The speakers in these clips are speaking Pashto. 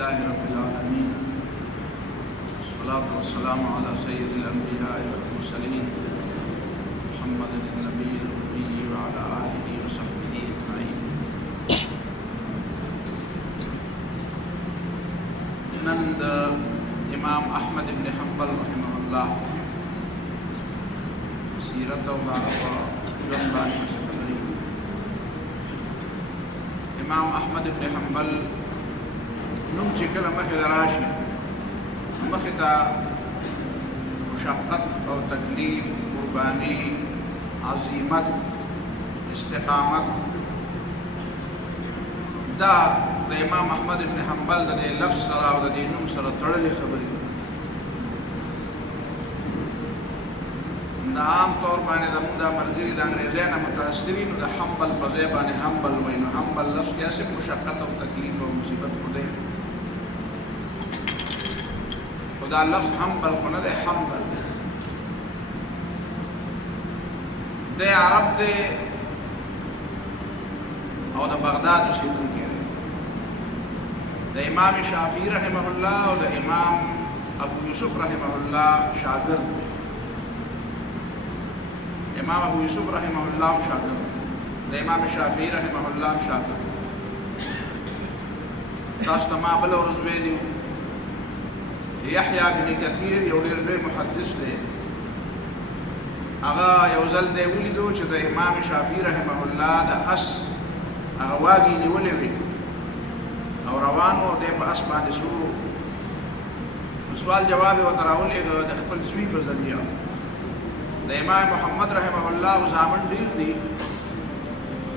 अल्हम्दुलिल्लाहि रब्बिल आलमीन वस्सलातु वस्सलामु अला सय्यिदिल अंबिया'i वल मुरसलीन मुहम्मदिन नबील उम्मी व अला आलिहि व सहबिहि अजमईन। नंद इमाम अहमद इब्न हंबल रहमहुल्लाह सीरत इमाम अहमद इब्न हंबल नुम चिकल मखिल राशि मखिता मुशक्कत और तकलीफ कुर्बानी अजीमत इस्तिकामत दा इमाम अहमद इब्न हंबल द लफ्ज़ सरा और द नुम सरा तड़ले खबरी आम तौर पर दमुदा मर्जरी द अंग्रेज़ाना मुतासरीन द हंबल पज़ेबा ने हंबल वैन हंबल लफ्ज़ के ऐसे मुशक्कत और तकलीफ और मुसीबत खुदे खुदा लफ्ज़ हंबल खुद दे हंबल दे अरब दे और द बगदाद से के द इमाम शाफी रहमहुल्लाह और द इमाम अबू यूसुफ रहमहुल्लाह शागिर्द इमाम अबू यूसुफ रहमहुल्लाह शागिर्द इमाम शाफी रहमहुल्लाह शागिर्द दास्तमा बल और ज़वेली यहया बिन कसीर यौलि मुहद्दिस दे आगा यौजल दे वलिदो च द इमाम शाफी रहमहुल्लाह द अस अगवागी निवले वे और रवानो दे प अस बांधे शुरू सवाल जवाब व तराउल द खपल सुई पर जरिया द इमाम मोहम्मद रहमहुल्लाह ज़ामन डीर दी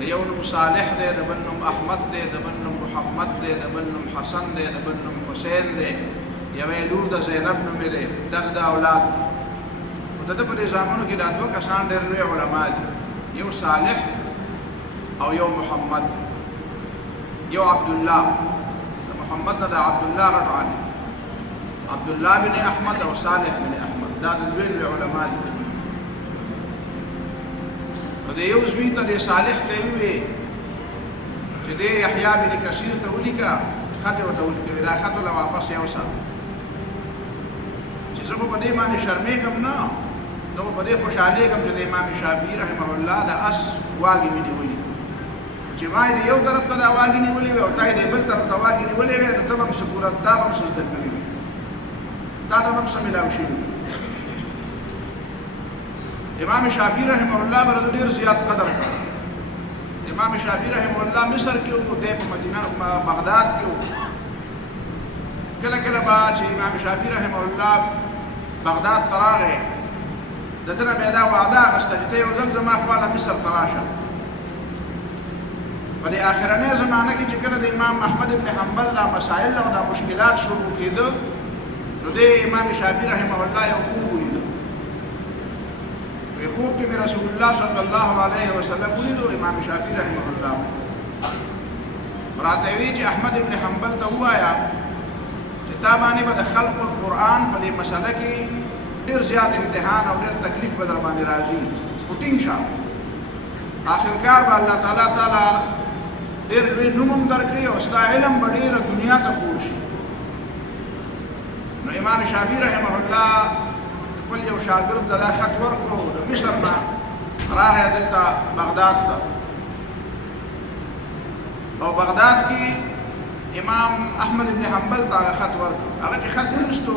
द यौनुम सालिह दे द बन्नुम अहमद दे द बन्नुम मुहम्मद दे द बन्नुम हसन दे द बन्नुम हुसैन दे यवेलूद ज़ैनब न मिले दगदा औलाद द पर ज़ामनों की दादो कसान देर लुए उलमा यो सालिह और यो मुहम्मद यो अब्दुल्लाह मोहम्मद न द अब्दुल्लाह रटानी अब्दुल्लाह बिन अहमद और सालिह बिन अहमद दाद लुए उलमा दे युज़वी त दे सालिह ते हुए कि दे यहया बिन कसीर तौली का खत व तौली के विदा खत ला वापस योसा चीज़ों को बदे माने शर्मे कम ना तो बदे खुशहाली कम जो दे इमाम शाफी रहमहुल्लाह द अस वागी में निवली चिमाई दे यो तरफ दा वागी निवली वे और ताई दे बल तरफ दा वागी निवली वे तो तमाम से पूरा ताबम से दक करी ता तमाम से मिलावशी इमाम शाफी रहमहुल्लाह पर ढेर ज़्यादा कदर था। इमाम शाफी रहमहुल्लाह मिस्र के ऊपर दे मदीना बगदाद के ऊपर कला कला बाच इमाम शाफी रहमहुल्लाह बगदाद तरागे ददना बेदा वादा गस्तजते वजल जमा ख्वाला मिस्र तराशा बदे आखिरने ज़माना की जिक्र दे इमाम अहमद इब्न हंबल ला मसाइल ला मुश्किलात शुरू की दो दे इमाम शाफी रहमहुल्लाह यखूब हुई खूब कि में रसूलुल्लाह सल्लल्लाहु अलैहि वसल्लम बोलिदो इमाम शाफी रहमहुल्लाह और आते हुए अहमद इब्न हंबल तो हुआ या किताबाने बद खल्क़ुल कुरान पर मसला की ढेर ज़्यादा इम्तिहान और ढेर तकलीफ बदर बांध राजी उटीन शाह आखिरकार अल्लाह ताला ताला ढेर नुमुम दरकरी और उसका इल्म बड़ी दुनिया तफूश न इमाम शाफी रहमहुल्लाह कल जो शागिर्द दा खत वर्को मिस्र में राह दिलता बगदाद का और बगदाद की इमाम अहमद इब्न हंबल ता खत वर्को अगर खत उलस्तो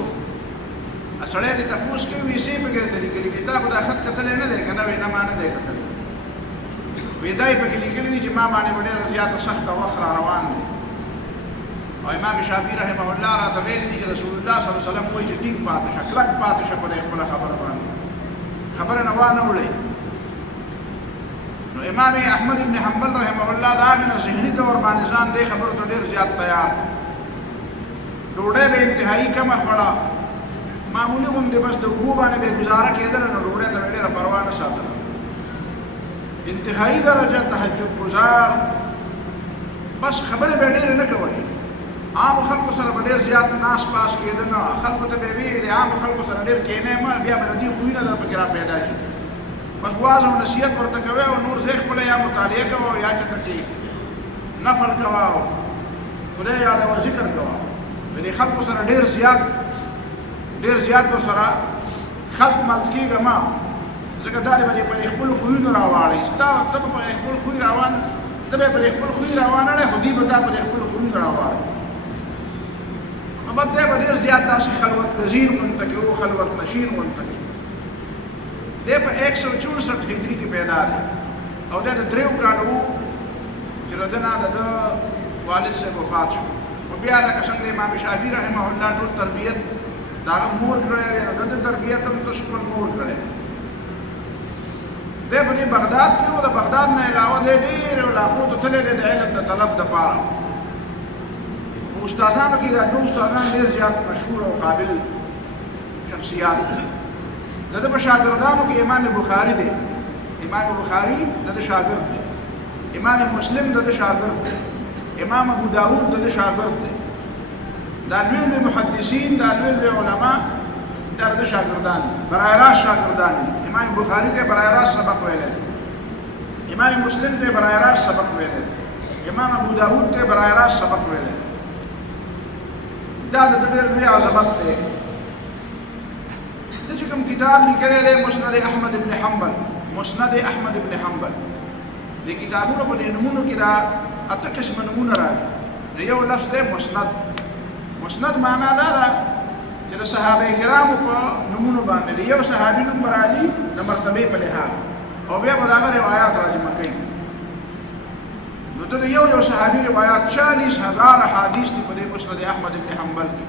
असड़े दे तपूस के विषय पे गए तरीके लिए किताब दा खत कतले न दे ना वे ना मान दे कतले विदाई पे के लिए दी इमाम आने बड़े ज़्यादा सख्त वखरा रवान में और इमाम शाफी रहमहुल्लाह रा तवेल दी रसूलुल्लाह सल्लल्लाहु अलैहि वसल्लम कोई ठीक बात है शक्लक बात है पर एक खबर बानी खबर नवा न उड़े नो इमाम अहमद इब्न हंबल रहमहुल्लाह दा में ज़हनी तौर बानिजान दे खबर तो ढेर ज़्यादा तैयार रोड़े में इंतहाई कम खड़ा मामूली गुम दे बस दबू बाने बे गुजारा के इधर न रोड़े तो मेरे परवाह न साथ इंतहाई दर्जा तहज्जुद गुजार बस खबर बेड़े न कवली आम खल्क सर बड़े ज़्यादा नास पास के देना खल्क तो बेबी आम खल्क सर डेर केने में बिया बलदी हुई ना बकरा पैदा शी बस वाज और नसीहत और तकवे और नूर ज़ेख बोले या मुतालिया का या चतकी नफल कवाओ खुदा याद व जिक्र कवाओ دې خلکو سره ډېر زیات به سره خلک ملت کېږه ما ځکه دا به په خپلو خویونو راواړئ ته به په خپل خوی روان ته به په خپل خوی روان اړې خو دوی به تا په خپلو خویونو راواړئ نو بعد دی به ډېر زیات داسې خلوت پذیر غونته کې و خلوت نشین غونته کې دی په 164 هجري کې پیدا دی او دی د 3 کالو و چې د ده نه د ده والد صاحب وفات شو او بیا لکه څنګه د امام شافعي رحمه الله ټول تربیت د هغه مور کړی دی نو د ده تربیت هم ته خپل مور کړی دی په دې بغداد کې و د بغداد نه علاوه دی ډېرو علاقو ته تللی دی د علم د طلب دپاره په استادانو کې دا دوه استادان ډېر زیات مشهور او قابل شخصیات دي د ده په شاګردانو کې امام بخاري دی امام بخاري د ده شاګرد دی امام مسلم د ده شاګرد دی امام ابو داود د ده شاګرد دی دا لوی محدثین دا لوی علما دا د شاګردان برای راست شاګردان دي امام بخاري ته برای راست سبق ویلی دی امام مسلم ته برای راست سبق ویلی دی امام ابو داود ته برای راست سبق ویلی دی دا د ډېر لوی عظمت دی د چې کوم کتاب لیکلی دی مسند احمد ابن حنبل د کتابونو په دې نومونو کې دا 8 قسمه نومونه راغلي د یو لفظ دی مسند معنا دا ده چې د صحابه کرامو په نومونو باندې د یو صحابي نوم به راځي د مرتبې په لحاظ او بیا به د هغه روایات راجمع کوي نو ته د یو صحابي روایات 40,000 احادیث دي په دې مسند احمد ابن حنبل کې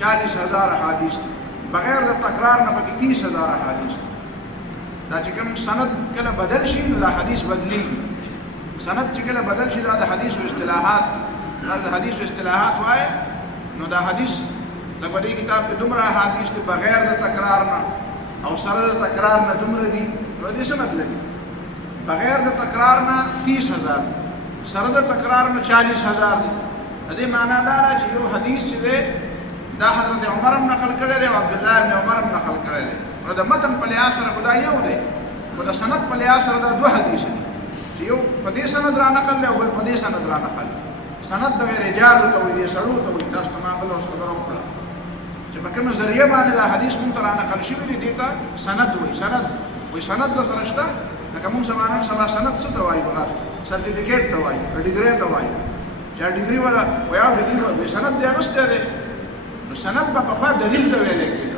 40,000 احادیث دي بغیر د تکرار نه پکې 30,000 احادیث دي دا چې کوم سند کله بدل شي نو دا حدیث بدلیږي سند چې کله بدل شي دا د حدیث او اصطلاحات وایي نو دا حدیث د په دې کتاب کې دومره احادیث دي بغیر د تکرار نه او سره د تکرار نه دومره دي نو دې څه مطلب بغیر د تکرار نه 30,000 سره د تکرار نه 40,000 دي دې معنا دا ده چې یو حدیث چې دی دا حضرت عمر هم نقل کړی دی او عبدالله ابن عمر هم نقل کړی دی نو د متن په لحاظ سره خو دا یو دی خو د سند په لحاظ سره دا 2 حدیث دي چې یو په دې سند را نقل دی او بل په دې سند را نقل دی سند د رجال ته وي دي سړو ته وي تاسو ته ما بل اوس خبره وکړه چې په کومه ذریعہ باندې دا حدیث مونږ ته را نقل شوی دی ته سند وي سند د سره شته لکه مونږ زمانه سبا سند څه ته وایو سرټیفیکیټ ته وایو ډیګري ته وایو چې ډیګري ولا ویا ډیګري ولا سند دی هغه دی نو سند په خوا دلیل ته ویل کېږي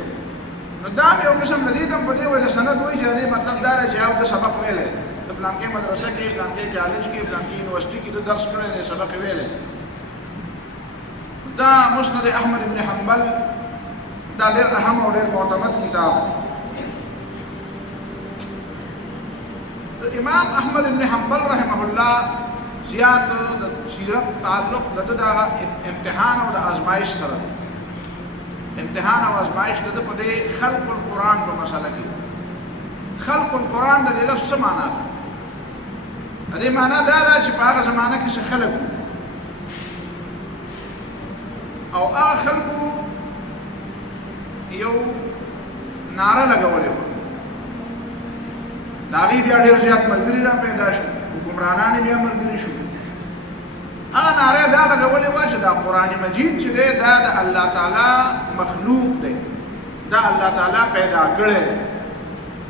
نو دا یو قسم د دې تم په دې ویل سند وایي چې مطلب دا چې یو د سبق ویل د پلانکې مدرسه کې پلانکې کالج کې پلانکې یونیورسيټي کې د درس کړی دی سبق ویل دا مسند احمد ابن حنبل دا ډېر اهم او ډېر معتمد کتاب د امام احمد ابن حنبل رحمه الله زیات د سیرت تعلق د امتحان او د ازمایش سره امتحان او ازمایش د په دې خلق القرآن په مسله کې خلق القرآن د لفظ څه معنا ده دې معنا دا ده چې په هغه زمانه کې څه خلق او هغه خلقو یو ناره لګولې وه د هغې بیا ډېر زیات ملګري را پیدا شو حکمرانان یې بیا ملګري شو هغه ناره دا لګولې وه چې دا قرآن مجید چې دی دا د الله تعالی مخلوق دی دا الله تعالی پیدا کړی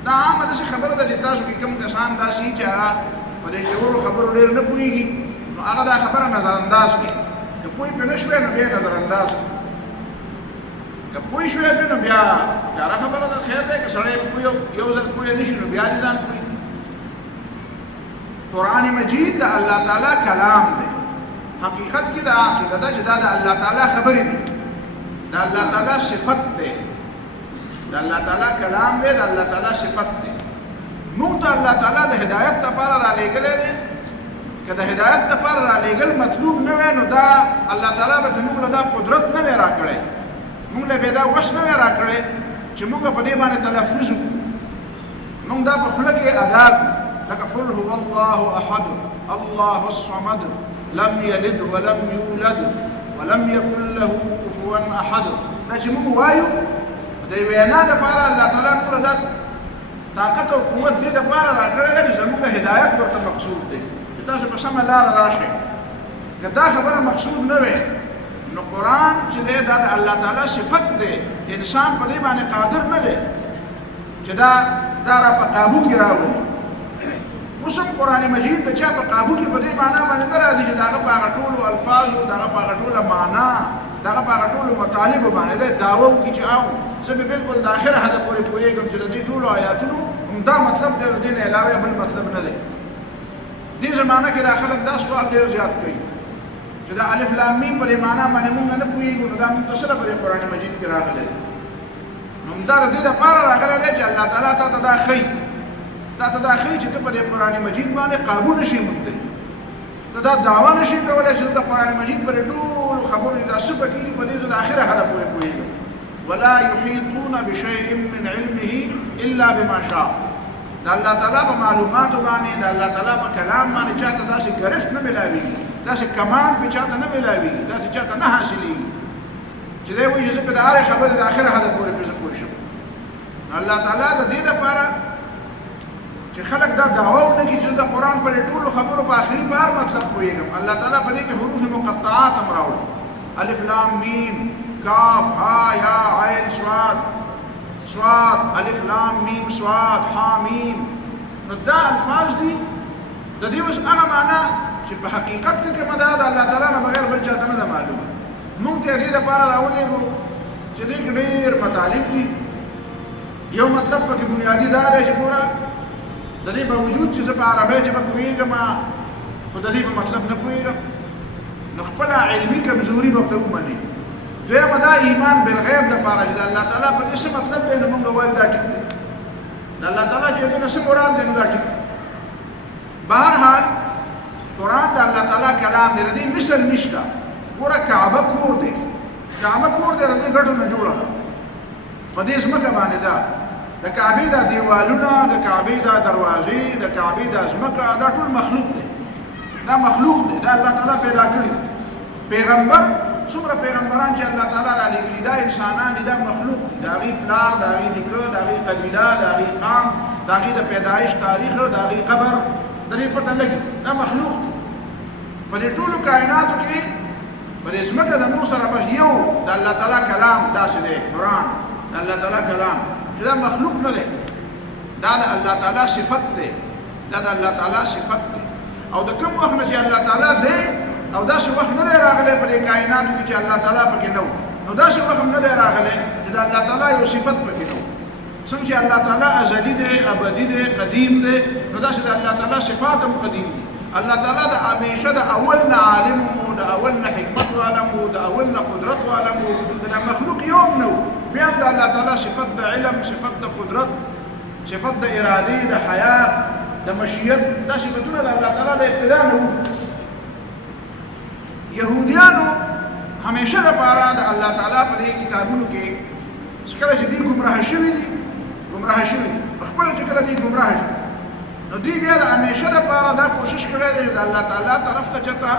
دا عامه داسې خبره ده چې تاسو کې کوم کسان داسې چې هغه په دې ژورو خبرو ډېر نه پوهېږي نو هغه دا خبره نظرانداز کړي که پوه پرې نه شوې نو بیا نظرانداز کړي که پوه شوې پرې نو بیا جاره خبره ده خیر دی که سړی یو ځل پوه نه شي نو بیا دې ځان پوهېږي قرآن مجید د الله تعالی کلام دی حقیقت کې دا عقیده ده چې دا د الله تعالی خبرې دي د الله تعالی صفت دی د الله تعالی کلام دی د الله تعالی صفت دی موږ ته الله تعالی د هدایت لپاره را لېږلی دی که د هدایت لپاره را لېږل مطلوب نه وی نو دا الله تعالی به موږ له دا قدرت نه وی راکړی موږ له به دا وس نه وی راکړی چې موږ په دې باندې تلفظ وکړو موږ دا په خوله کې ادا کړو لکه قل هو الله احد الله الصمد لم يلد ولم يولد ولم يكن له كفوا احد دا چې موږ وایو د وینا لپاره الله تعالی موږ دا طاقت او قوت دې لپاره راکړی دی چې زموږ هدایت ورته مقصود دی چې تاسو په سمه لاره راشئ که دا خبره مقصود نه وي نو قرآن چې دی دا د الله تعالی صفت دی انسان په دې باندې قادر نه دی چې دا را په قابو کې راولي اوس هم قرآن مجید د چا په قابو کې په دې معنا باندې نه راځي چې د هغه په هغه ټولو الفاظو د هغه په هغه ټوله معنا د هغه په هغه ټولو مطالبو باندې دی دعوه وکړي چې او زه به بالکل د آخره حده پورې پوهېږم چې د دې ټولو آیاتونو همدا مطلب دی د دې نه علاوه بل مطلب نه دی دې زمانه کې دا خلک دا سوال ډېر زیات کوي چې دا الف لام میم په دې معنا باندې مونږ نه پوهېږو نو دا مونږ ته سره په قرآن مجید کې راغلی نو همدا د دې دپاره راغلی دی چې الله تعالی تا ته دا ښیي چې ته په دې قرآن مجید باندې قابو نشي موندلی ته دا دعوه نشي کولی چې د قرآن مجید پر ټولو خبرو دا څه پکې دي په دې زه د آخره حده پورې پوهېږم ولا يحيطون بشيء من علمه الا بما شاء دا الله تعالی په معلوماتو باندې دا الله تعالی په کلام باندې چاته داسې ګرفت نه ملاوېږي داسې کمان په چاته نه ملاوېږي داسې چاته نه حاصلېږي چې دی وایي چې زه په د هرې خبرې د آخره حده پورې پرې زه پوه شم الله تعالی د دې لپاره چې خلک دا دعوه ونه کړي چې د قرآن پر ټولو خبرو په آخري په هر مطلب پوهېږم الله تعالی په دې کې حروف مقطعات هم راوړي الف لام میم کاف ها یا عین صاد الف لام میم صاد ها میم نو دا الفاظ دي د دې اوس هغه معنا چې په حقیقت کې کومه ده د الله تعالی نه بغیر بل چاته نه ده معلومه موږ ته دې لپاره راولېږو چې دې کې ډېر مطالب دي یو مطلب پکې بنیادي دا دی چې ګوره د دې باوجود چې زه په عربۍ ژبه پوهېږم خو د دې په مطلب نه پوهېږم نو خپله علمي کمزوري به ورته ومني دویمه دا ایمان بالغیب دپاره چې د الله تعالی په دې څه مطلب دی نو مونږ وایو دا ټیک دی د الله تعالی چې دې نه څه مراد دی نو دا ټیک دی بهرحال قرآن د الله تعالی کلام دی د دې مثل نشته ګوره کعبه کور دی د دې ګټو نه جوړه ده په دې ځمکه باندې ده د کعبې دا دیوالونه د کعبې دا دروازې د کعبې دا ځمکه دا ټول مخلوق دی دا الله تعالی پیدا کړي پیغمبر څومره پیغمبران چې الله تعالی را لېږلي دا انسانان دي دا مخلوق دي د هغې پلار د هغې نیکه د هغې قبیله د هغې قام د هغې د پیدایش تاریخ د هغې قبر د دې پته لګي دا مخلوق دي په دې ټولو کائناتو کې په دې ځمکه د موږ سره بس یو د الله تعالی کلام داسې دی قرآن د الله تعالی کلام چې دا مخلوق نه دی دا د الله تعالی صفت دی او د کوم وخت نه چې الله تعالی دی او داسې وخت نه دی راغلی په دې کائناتو کې چې الله تعالی پکې نه و نو داسې وخت نه دی راغلی چې د الله تعالی یو صفت پکې نه و څنګه چې الله تعالی ازلي دی ابدي دی قدیم دی نو داسې د الله تعالی صفات هم قدیم دي الله تعالی د همیشه د اول نه عالم و د اول نه حکمت والا و د اول نه قدرت والا و د مخلوق یو هم نه و بیا هم د الله تعالی صفت د علم صفت د قدرت صفت د ارادې د حیات د مشیت دا صفتونه د الله تعالی د ابتدا نه وو یهودیانو همیشه لپاره د الله تعالی په دې کتابونو کې کله چې دوی ګمراه شوي دي خپله چې کله دوی ګمراه شي نو دوی بیا د همیشه لپاره دا کوشش کړی دی چې د الله تعالی طرف ته چېرته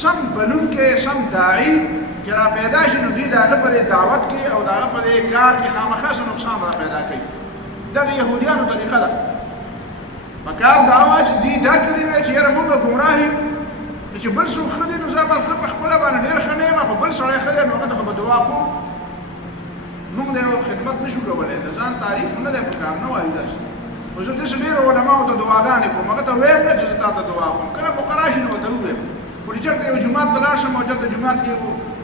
سم بلونکی سم داعي چې را پیدا شي نو دوی د هغه په دعوت کې او د هغه په کار کې خامخا څه نقصان را پیدا کوي دا د یهودیانو طریقه ده په کار دا وه چې دوی دا کړي وی چې یاره مونږ ګمراه یو نو چې بل څوک ښه دی نو زه به په خپله باندې ډېر ښه نه یم خو بل سړی ښه دی نو هغه ته خو به دعا کوم مونږ د یو خدمت نه شو کولی د ځان تعریف نه دی په کار نه وایو داسې خو زه داسې ډېرو علماو ته دعاګانې کوم هغه ته ویم نه چې زه تا ته دعا کوم کله فقرا شي نو ورته ووایم خو چې چېرته یو جومات ته لاړ شم او چېرته جومات کې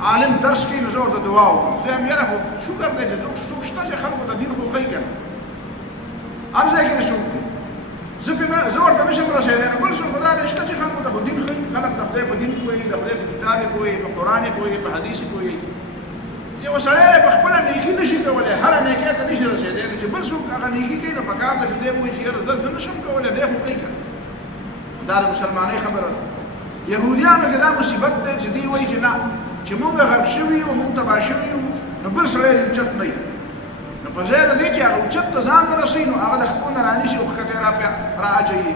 عالم درس کوي نو زه ورته دعا وکړم زه یم یاره خو شکر دی چې څوک شته چې خلکو ته دین خو ښیي که نه هر ځای کې څوک دی زه ورته نشم رسېدلی نو بل څوک خو دا دی شته چې خلکو ته خو دین ښیي خلک د خدای په دین پوهېږي د خدای په کتاب یې پوهېږي په قرآن یې پوهېږي په حدیث یې پوهېږي یو سړی په خپله نیکي نشي کولی هره نیکۍ ته نشي رسېدلی چې بل څوک هغه نیکي کوي نو پکار ده چې دی ووایي چې یاره زه نشم کولی دی خو کوي که دا د مسلمانۍ خبره ده یهودیانو کې دا مصیبت دی چې دوی وایي چې نه چې مونږ غرق شوي یو مونږ تباه شوي یو نو بل سړی دې اوچت نه وي نو په ځای د دې چې هغه اوچت ته ځان ورسوي نو هغه د خپلو نه رانیسي او ښکته یې را اچوي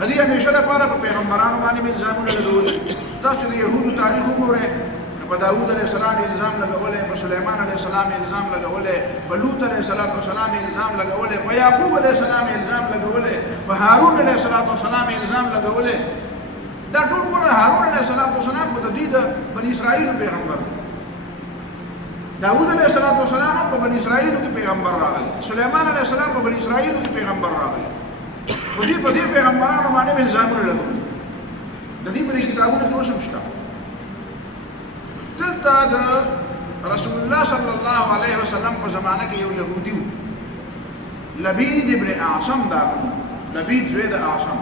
د دې همیشه دپاره په پیغمبرانو باندې مې الزامونه لګولي تاسو د یهودو تاریخ وګورئ په داود علیه السلام الزام لګولی په سلیمان علیه السلام الزام لګولی په لوط علیه السلام الزام لګولی په یعقوب علیه السلام الزام لګولی په هارون علیه السلام الزام لګولی دا ټول ګوره هارون علیه السلام خو د دوی د بني اسرائیلو پیغمبر دی. داود علیه السلام هم په بني اسرائیلو کې پیغمبر راغلی. سلیمان علیه السلام په بني اسرائیلو کې پیغمبر راغلی. خو دوی په دې پیغمبرانو باندې الزامونه لګول. د دې په کتابونو کې اوس هم شته. دلته د رسول الله صلی الله علیه وسلم په زمانه کې یو یهودي و، لبید ابن اعصم دا لبید زوی د اعصم.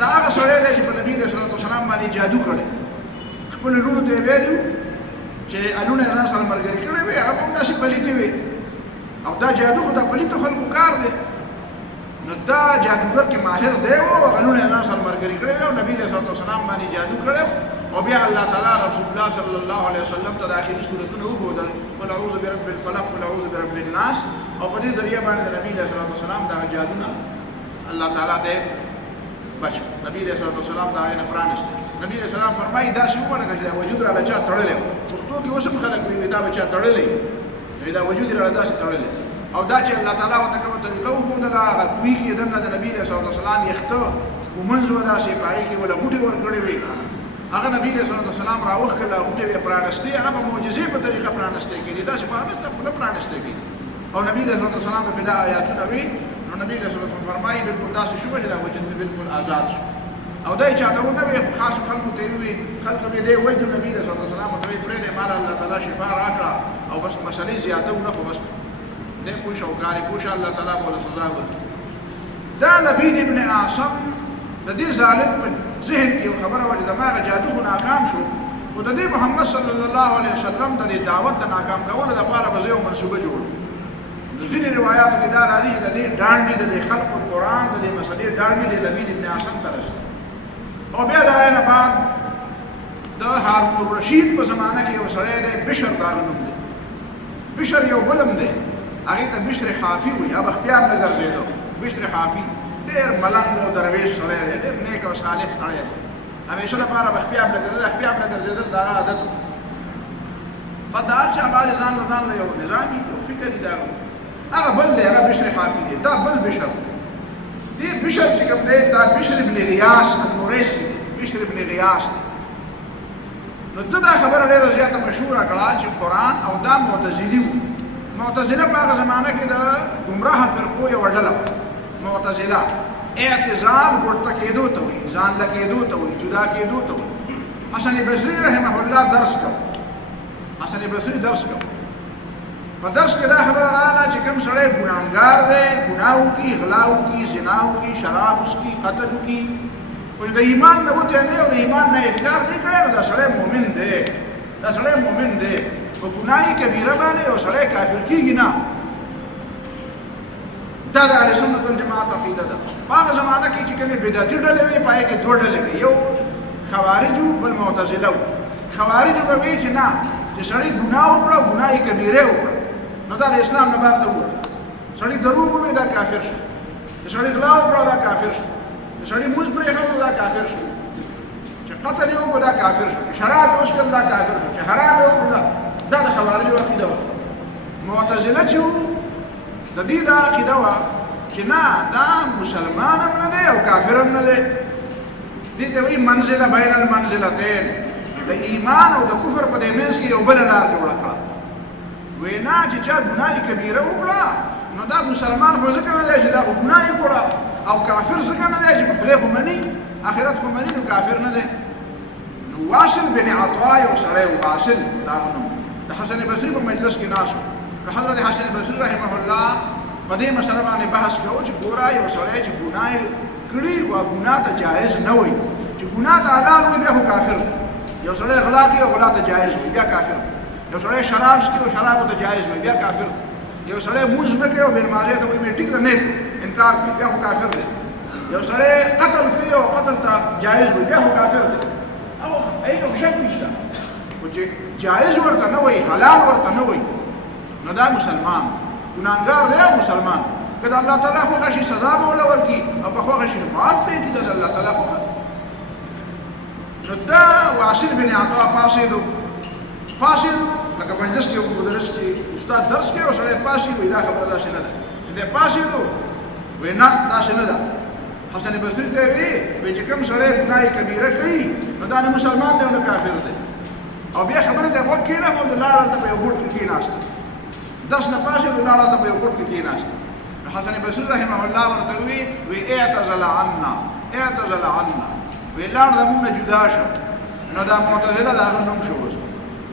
دا هغه سړی دی چې په نبي علیه الصلاة والسلام باندې جادو کړی. خپلو لوڼو ته یې ویلي چې الونه یې ځان سره ملګري کړی وي، هغه هم داسې پلیتې وي. او دا جادو خو د پلیتو خلکو کار دی. نو دا جادوګر کې ماهر دی و، الونه یې ځان سره ملګري کړی وي او نبي علیه الصلاة والسلام باندې جادو کړی او بیا الله تعالی رسول الله صلی الله علیه وسلم ته د آخري صورتونه وښودل، قل اعوذ برب الفلق، قل اعوذ برب الناس. او په دې ذریعه باندې د نبي علیه الصلاة والسلام دغه جادونه الله تعالی دی بچ. نبی علیه الصلاة والسلام دا غینه پرانیسته. نبی علیه السلام فرمایي داسې ومنه که چې دا وجود راله چا تړلی و. پښتو کې اوس هم خلک وایي دا به چا تړلی وي، دا وجود یې راله داسې تړلی. او دا چې الله تعالی ورته کومه طریقه وښودله، هغه کوي کې دننه د نبي علیه الصلاة والسلام یخته ومنځ و داسې په هغې کې وله غوټې ورکړې وې. هغه نبي علیه الصلاة والسلام راوښکله، غوټې وې پرانستې، هغه په معجزې په طریقه پرانستې کېدې، داسې په نه پرانستې کېدې. او نبی علیه الصلاة والسلام په دا آیاتونه وي. نو نبی علیه الصلاة والسلام فرمایي بالکل داسې شوه چې دا وجود مې بالکل آزاد شو. او دا یې چاته ونه وي، خاصو خلکو ته یې ووي، خلک به دی وایي د نبي علیه الصلاة والسلام ورته وایي پرېږدئ ماله الله تعالی شفا راکړه او بس مسلې زیاته ونه خو بس دی پوه شه او کار یې پوه شه، الله تعالی به له سزا ورکړي. دا لبید ابن اعصم د دې ظالم په ذهن کې یو خبره وه چې زما هغه جادو خو ناکام شو، خو د دې محمد صلی الله علیه وسلم د دې دعوت د ناکام کولو دپاره به زه یو منصوبه جوړ کړم. د ځینې روایاتو کې دا راځي چې د دې ډانډې د دې خلقو قرآن د دې مسلې ډانډې د لبید ابن اعصم ته رسېږي. او بیا د هغې نه بعد د هارون الرشید په زمانه کې یو سړی دی، بشر د هغه نوم دی. بشر یو بل هم دی، هغې ته بشر حافي وایي، هغه اختیار نه ګرځېده. بشر حافي ډېر ملنګ او درویش سړی دی، ډېر نیک او صالح سړی دی. همیشه لپاره به اختیار نه ګرځېدل، اختیار نه ګرځېدل د هغه عادت و. بعد د هر چا بعضې ځان له ځان له یو نظام یو فکر یې د هغه بل دی، هغه بشر حافي دی، دا بل بشر دی. دې بشر چې کوم دی دا بشر ابن غیاس المریسی دی، بشر ابن غیاس دی. نو ته دا خبره ډېره زیاته مشهوره کړه چې قرآن او دا معتزلي وو. معتزله په هغه زمانه کې د ګمراه فرقو یوه ډله وه. معتزله اعتزال ګوټه کېدو ته وایي، ځان له کېدو ته وایي، جدا کېدو ته وایي. حسن بصري رحمه الله درس کوه، حسن بصري درس کوه. په درس کې دا خبره راغله چې کوم سړی ګناهګار دی، ګناه وکړي، غلا وکړي، زنا وکړي، شراب وڅښي، قتل وکړي، خو د ایمان نه وتی نه او د ایمان نه انکار نه کړی، نو دا سړی مؤمن دی، دا سړی مؤمن دی. په ګناه کبیره باندې یو سړی کافر کېږي نه. دا د اهل سنت والجماعت عقیده ده. په هغه زمانه کې چې کومې بدعتي ډلې وې، په هغې کې دوه ډلې وې، یو خوارج وو، بل معتزله وو. خوارج به وایي چې نه، چې سړی ګناه وکړه، ګناه کبیره وکړه، نو دا د اسلام نه بهر ته ووت. سړی دروغ ووایي دا کافر شو، چې سړی غلا وکړه دا کافر شو، چې سړی مونځ پرېښود دا کافر شو، چې قتل یې وکړو دا کافر شو، چې شراب یې وڅښل دا کافر شو، چې حرام یې وکړو دا د خوارجو عقیده وه. معتزله چې وو د دې دا عقیده وه چې نه دا مسلمان هم نه دی او کافر هم نه دی. دې ته وایي منزله بین المنزلتین، د ایمان او د کفر په دې منځ کې یو بله لار جوړه کړه. وایي نه چې چا ګناه کبیره وکړه نو دا مسلمان خو ځکه نه دی چې دا خو ګناه یې وکړه، او کافر ځکه نه دی چې په خدای خو مني، آخرت خو مني، نو کافر نه دی. نو واصل بن عطا یو سړی و، واصل دا نوم د حسن بصري په مجلس کې ناست و. نو حضرت حسن بصري رحمه الله په دې مسله باندې بحث کوو چې ګوره یو سړی چې ګناه یې کړي خو ګناه ته جایز نه وایي، چې ګناه ته حلال وایي بیا خو کافر دی. یو سړی غلا کوي او غلا ته جایز وایي بیا کافر دی. یو سړی شراب څښي او شرابو ته جایز وایي بیا کافر دی. یو سړی مونځ نه کوي او بېنمازۍ ته وایي ټیک ده نه انکار کوي بیا خو کافر دی. یو سړی قتل کوي او قتل ته جایز وایي بیا خو کافر دی. او هیڅ شک نشته، خو چې جایز ورته نه وایي، حلال ورته نه وایي، نو دا مسلمان ګناهګار دی او مسلمان. که د الله تعالی خوښه شي سزا به وله ورکړي او که خوښه شي نو معاف به یې کړي، دا د الله تعالی خوښه. نو دا واصل بن عطا پاسېدو لکه مجلس کې مدرس کې استاد درس کوي او سړی پاسي وایي دا خبره داسې نه ده. چې دی پاسېدو وایي نه داسې نه ده، حسن بصری ته وی چې کوم سړی ګناه کبیره کوي نو دا نه مسلمان دی او نه کافر دی او بیا خبره ته وخت کې نه خو لاړه ته په یو ګوټ کې کېناسته درس نه پاسه لاړه ته په یو ګوټ کې کېناسته حسن بصری رحمه الله ورته وی اعتزل عنا وی لاړ د موږ جدا شو نو دا معتزله دا نوم شو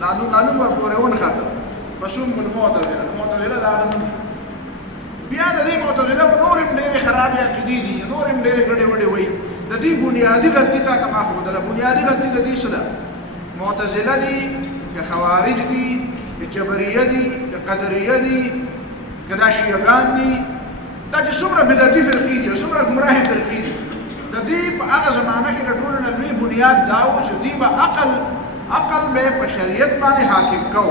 دا نوم ورپورې ونښته فسم المعتزله دا نوم شو بیا د دې معتزله نور هم ډېرې خرابې عقیدې دي نور هم ډېرې ګډې وډې وایي د دې بنیادي غلطي تا که ما ښودله بنیادي غلطي د دې څه ده معتزله دي که خوارج دي که جبریه دي که قدریه دي که دا شیعګان دي دا چې څومره بدعتي فرقې دي څومره ګمراهې فرقې دي د دې په هغه زمانه کې د ټولو نه لوی بنیاد دا و چې دوی به عقل به په شریعت باندې حاکم کو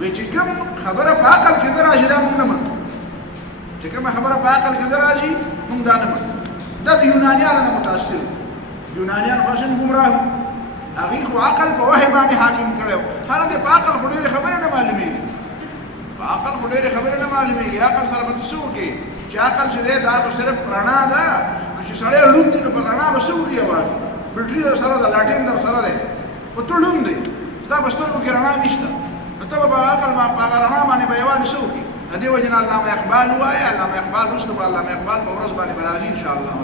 وی چې کوم خبره په عقل کې نه راځي دا موږ نه منو چې کومه خبره په عقل کې نه راځي موږ دا نه منو دا د یونانیانو نه متاثر دي یونانیان خو هم ګمراه هغوی خو عقل په وحی باندې حاکم کړی و حالانکه په عقل خو ډېرې خبرې نه معلومېږي په عقل خو ډېرې خبرې نه معلومېږي عقل سره به ته څه وکړې چې عقل چې دی دا خو صرف رڼا ده چې سړی ړوند دی نو په رڼا به څه وکړي یوازې بټري در سره ده لاټین در سره دی خو ته ړوند دی ستا په سترګو کې رڼا نشته نو ته به په عقل په هغه رڼا باندې به یوازې څه وکړي د دې وجې نه علامه اقبال ووایه علامه اقبال وروسته به علامه اقبال په ورځ باندې به راځي انشاءالله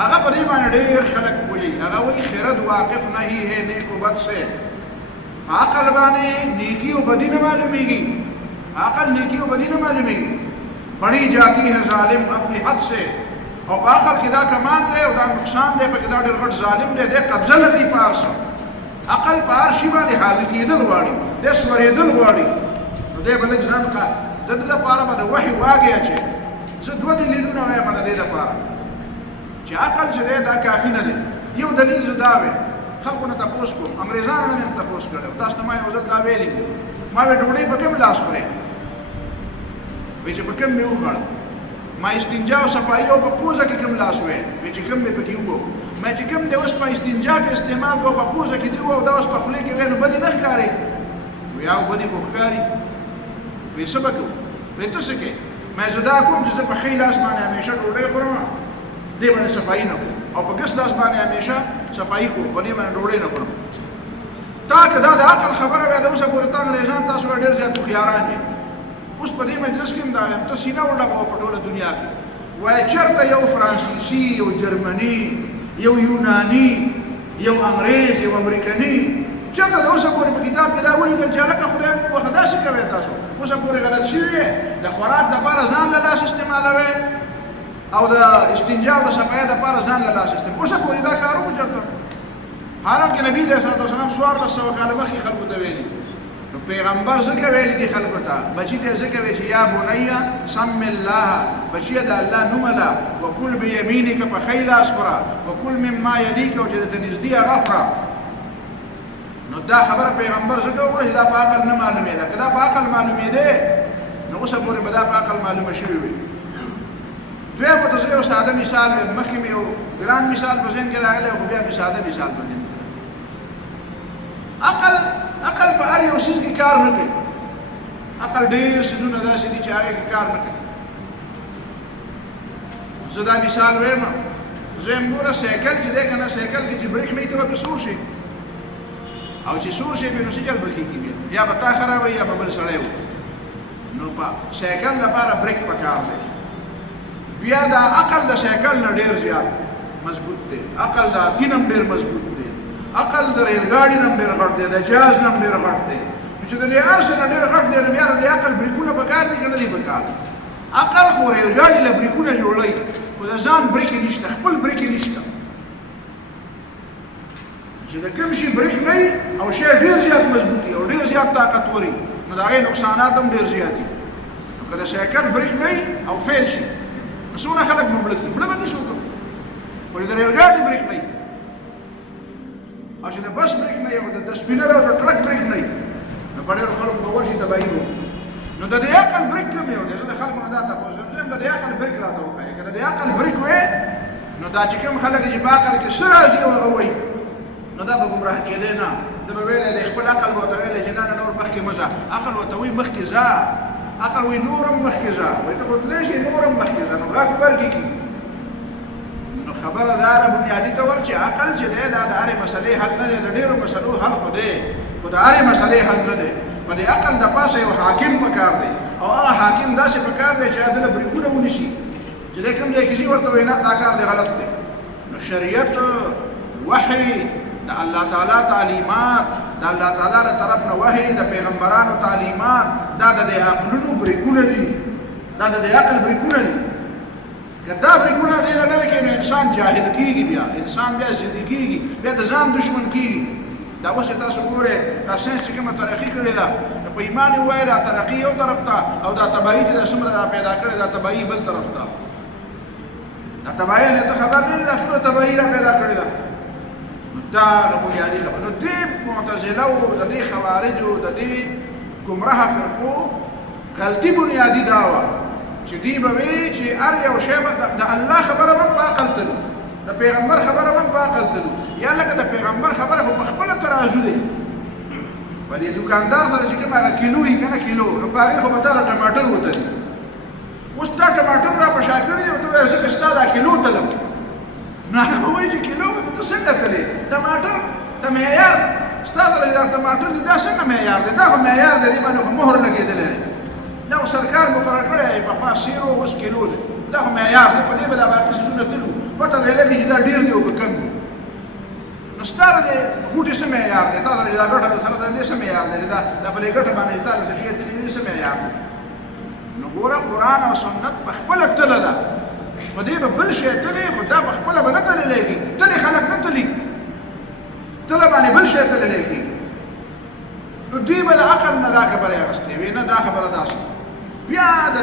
هغه په دې باندې ډېر خلک پوهېږي هغه وایي خرد واقف نہیں ہے نیک و بد سے عقل باندې نیکی و بدی نه معلومېږي عقل نیکی و بدی نه معلومېږي بڑی جاتی ہے ظالم اپنی حد سے او په عقل کې دا کمان دی او دا نقصان دی پکې دا ډېر غټ ظالم دی دی قبضه لري په هر څه عقل په هر شي باندې حاوي کېدل غواړي دی سورېدل غواړي نو دی به لږ ځان د دې لپاره به د وحي واګې اچوي زه دوه دلیلونه وایم د دې لپاره چې عقل چې دی دا کافي نه دی یو دلیل زه دا ویم خلکو نه تپوس کوم انګرېزانو نه مې تپوس کړی تاسو ته ما یو ځل دا ویلي ما وی ډوډۍ په کوم لاس خورې وی چې په کوم مې وخوړ ما استنجا او صفایي او په پوزه کې کوم لاس وی وی چې کوم مې پکې وګو ما چې کوم دی اوس په استنجا کې استعمال کوم په پوزه کې دی او دا اوس په خولې کې وی نو بدې نه ښکاري وی او بدې خو ښکاري وی څه به کوو وی ته څه کوې ما زه دا کوم چې زه په ښي لاس باندې همیشه ډوډۍ خورم دې باندې صفایي نه کوم او په ګس لاس باندې همیشه صفایي کوم په دې باندې ډوډۍ نه خورم تا که دا د عقل خبره وی د اوسه پورې تا انګرېزان تاسو ډېر زیات هوښیاران یې اوس په دې مجلس کې هم دا وایم ته سینه وډبوه په ټوله دنیا کې وایي چېرته یو فرانسیسي یو جرمني یو یوناني یو انګریز یو امریکني چېرته د اوسه پورې په کتاب کې دا ولیکل چې هلکه خدای مو وبخه داسې کوئ تاسو اوسه پورې غلط شوي د خوراک دپاره ځان له لاس استعمالوئ او د استنجا او د صفایه دپاره ځان له لاس استعمال اوسه پورې دا کار وکړو چېرته حالانکه نبي علیه الصلاة والسلام 1400 کاله مخکې خلکو ته ویلي نو پیغمبر ځکه ویلي دي خلکو ته بچي ته ځکه ویل چې یا بنیه سم الله بچیه د الله نومله وکل بیمینک په ښی لاس خوره وکل مما یلیک او چې درته نږدې هغه خوره نو دا خبره پیغمبر ځکه وکړه چې دا په عقل نه معلومېده که دا په عقل معلومېدی نو اوسه پورې به دا په عقل معلومه شوې وي دویم به ته زه یو ساده مثال ویم مخکې مې یو ګران مثال په ذهن کې راغلی خو بیا مې ساده مثال په ذهن کې عقل په هر یو څیز کې کار نه کوي عقل ډېر څیزونه داسې دي چې هغې کې کار نه کوي زه دا مثال ویم زه یم ګوره سایکل چې دی که نه سایکل کې چې بریک نه وي ته به پرې سور شي او چې سور شي بیا نو څه چل به کېږي بیا یا به تا خرابوي یا به بل سړی وي نو په سایکل لپاره بریک پکار دی بیا دا عقل د سایکل نه ډېر زیات مضبوط دی عقل د هاتي نه هم ډېر مضبوط دی عقل د ریل ګاډي نه هم ډېر غټ دی د جهاز نه هم ډېر غټ دی نو چې د دې هر څه نه ډېر غټ دی نو بیا د عقل بریکونه پکار دي که نه دي پکار عقل خو ریل ګاډي له بریکونه جوړوي خو د ځان بریکې نشته خپل بریکې نشته چې د کوم شي بریک نه وي او شی ډېر زیات مضبوط وي او ډېر زیات طاقتور وي نو د هغې نقصانات هم ډېر زیات وي نو که د سایکل بریک نه وي او فیل شي نو څومره خلک به مړه کړي مړه به نه شي وکړو خو د ریل ګاډي بریک نه وي او چې د بس بریک نه وي او د سپینر او د ټرک بریک نه وي نو په ډېرو خلکو به ورشي تباهي به نو د دې عقل بریک کوم یو دی زه د خلکو نه دا تپوس کوم د دې عقل بریک راته وښایه که د دې عقل بریک وی نو دا چې کوم خلک چې په عقل کې څه راځي او هغه وایي نو دا به ګمراه کېدی نه ده به ویلی دی خپل عقل به ورته ویلی چې نه نه نور مخکې مه ځه عقل ورته وایي مخکې ځه عقل وایي نور هم مخکې ځه وایي ته خو تللی شې نور هم مخکې ځه نو غږ برګې کېږي خبره دار بنیادی تور چې عقل چې دی دا د هرې مسلې حل نه دی د ډېرو مسلو حل خو دی خو د هرې مسلې حل نه دی په دې عقل د پاسه یو حاکم پکار دی او هغه حاکم داسې پکار دی چې عدله بریکونه ونیسي چې دی کوم ځای کې ځي ورته وایي نه دا کار دی غلط دی نو شریعت وحی د الله تعالی تعلیمات د الله تعالی له طرف نه وحی د پیغمبرانو تعلیمات دا د عقلونو بریکونه دي دا د عقل بریکونه دي که دا بریکونه دی نه لري کې نو انسان جاهل کېږي بیا انسان بیا ضدي کېږي بیا د ځان دشمن کېږي دا اوس تاسو ګورئ دا ساینس چې کومه ترقي کړې ده په ایمان یې ووایي دا ترقي یو طرف ته او دا تباهي چې دا څومره را پیدا کړې دا تباهي بل طرف ته دا تباهي نه ته خبر نه ده څومره تباهي را پیدا کړې ده نو دا بنیادي خبره نو دې معتزله او د دې خوارجو د دې ګمراه فرقو غلطي بنیادي دا وه چې دوی به وي چې هر یو شی به د الله خبره هم په عقل تلو د پیغمبر خبره هم په عقل تلو یا لکه د پیغمبر خبره خو په خپله ترازو دی په دې دوکاندار سره چې کوم هغه کیلو وي که نه کیلو نو په هغې خو به تا د ټماټر وتلي اوس تا ټماټر را په شا کړي دي او ته وایې زه که ستا دا کیلو تلم نو هغه به وایي چې کیلو به ته څنګه تلې ټماټر ته معیار ستا سره دا ټماټر دی دا څنګه معیار دی دا خو معیار دی دې باندې خو مهر لګېدلی دی دا خو سرکار مقرر کړی دی پخوا سیرو اوس کیلو دی دا خو معیار دی په دې به دا باقي څیزونه تلو پته به یې لګي چې دا ډېر دی او که کم دی نو ستاره دی غوټې څه معیار دی تا سره دا ګټه سره د دې څه معیار دی دا په دې ګټه باندې تا څه شی تللی دی څه معیار دی نو ګوره قرآن او سنت په خپله تله ده په دې به بل شی تلي خو دا په خپله به نه تللی کېږي تلې خلک نه تلي تله باندې بل شی تللی کېږي نو دوی به د عقل نه دا خبرې اخیستې وي نه دا خبره داسې بیا د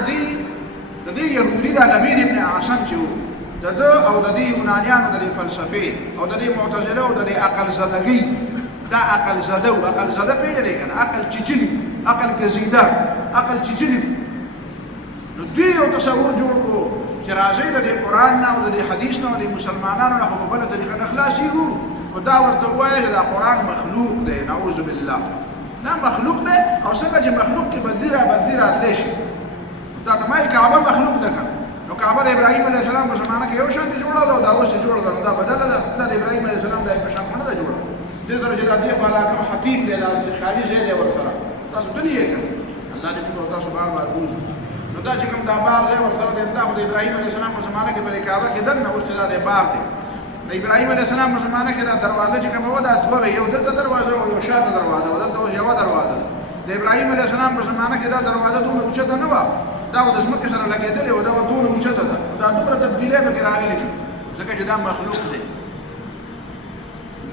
دې یهودي دا نبید ابن اعصم چې و د ده او د دې یونانیانو د دې فلسفې او د دې معتزله او د دې عقل زدګۍ دا عقل زده و عقل زده پېژنې که نه عقل چیچلي عقل ګزیده عقل چیچلي نو دوی یو تصور جوړ کړو چې راځئ د دې قرآن نه او د دې حدیث نه او د مسلمانانو نه خو په بله طریقه نه خلاصېږو خو دا ورته ووایه چې دا قرآن مخلوق دی نعوذ بالله دا مخلوق دی او څنګه چې مخلوق کې بدلي راتلی شي دا ته مایي کعبه مخلوق ده که نو کعبه د ابراهیم علیه السلام په زمانه کې یو شان جوړه ده او دا اوس چې جوړه ده نو دا بدله ده دا د ابراهیم علیه السلام دا په شان نه ده جوړه دې سره چې دا دې خوا کوم حقیق دی دا خالي ځای دی ورسره تاسو دنیا یې کړئ الله دې موږ تاسو بار بار بوزي نو دا چې کوم دا بار ځای ورسره دی دا خو د ابراهیم علیه السلام په زمانه کې په کعبه کې دننه اوس چې دا د بار دی د ابراهیم علیه السلام په زمانه کې دا دروازه چې کومه وه دا دوه وې یو دلته دروازه او یو شاته دروازه وه دلته اوس یوه دروازه ده د ابراهیم علیه السلام په زمانه کې دا دروازه دومره اوچته نه وه دا د ځمکې سره لګېدلې وه دا به دومره اوچته ده دا دومره تبدیلۍ پکې راغلې دي ځکه چې دا مخلوق دی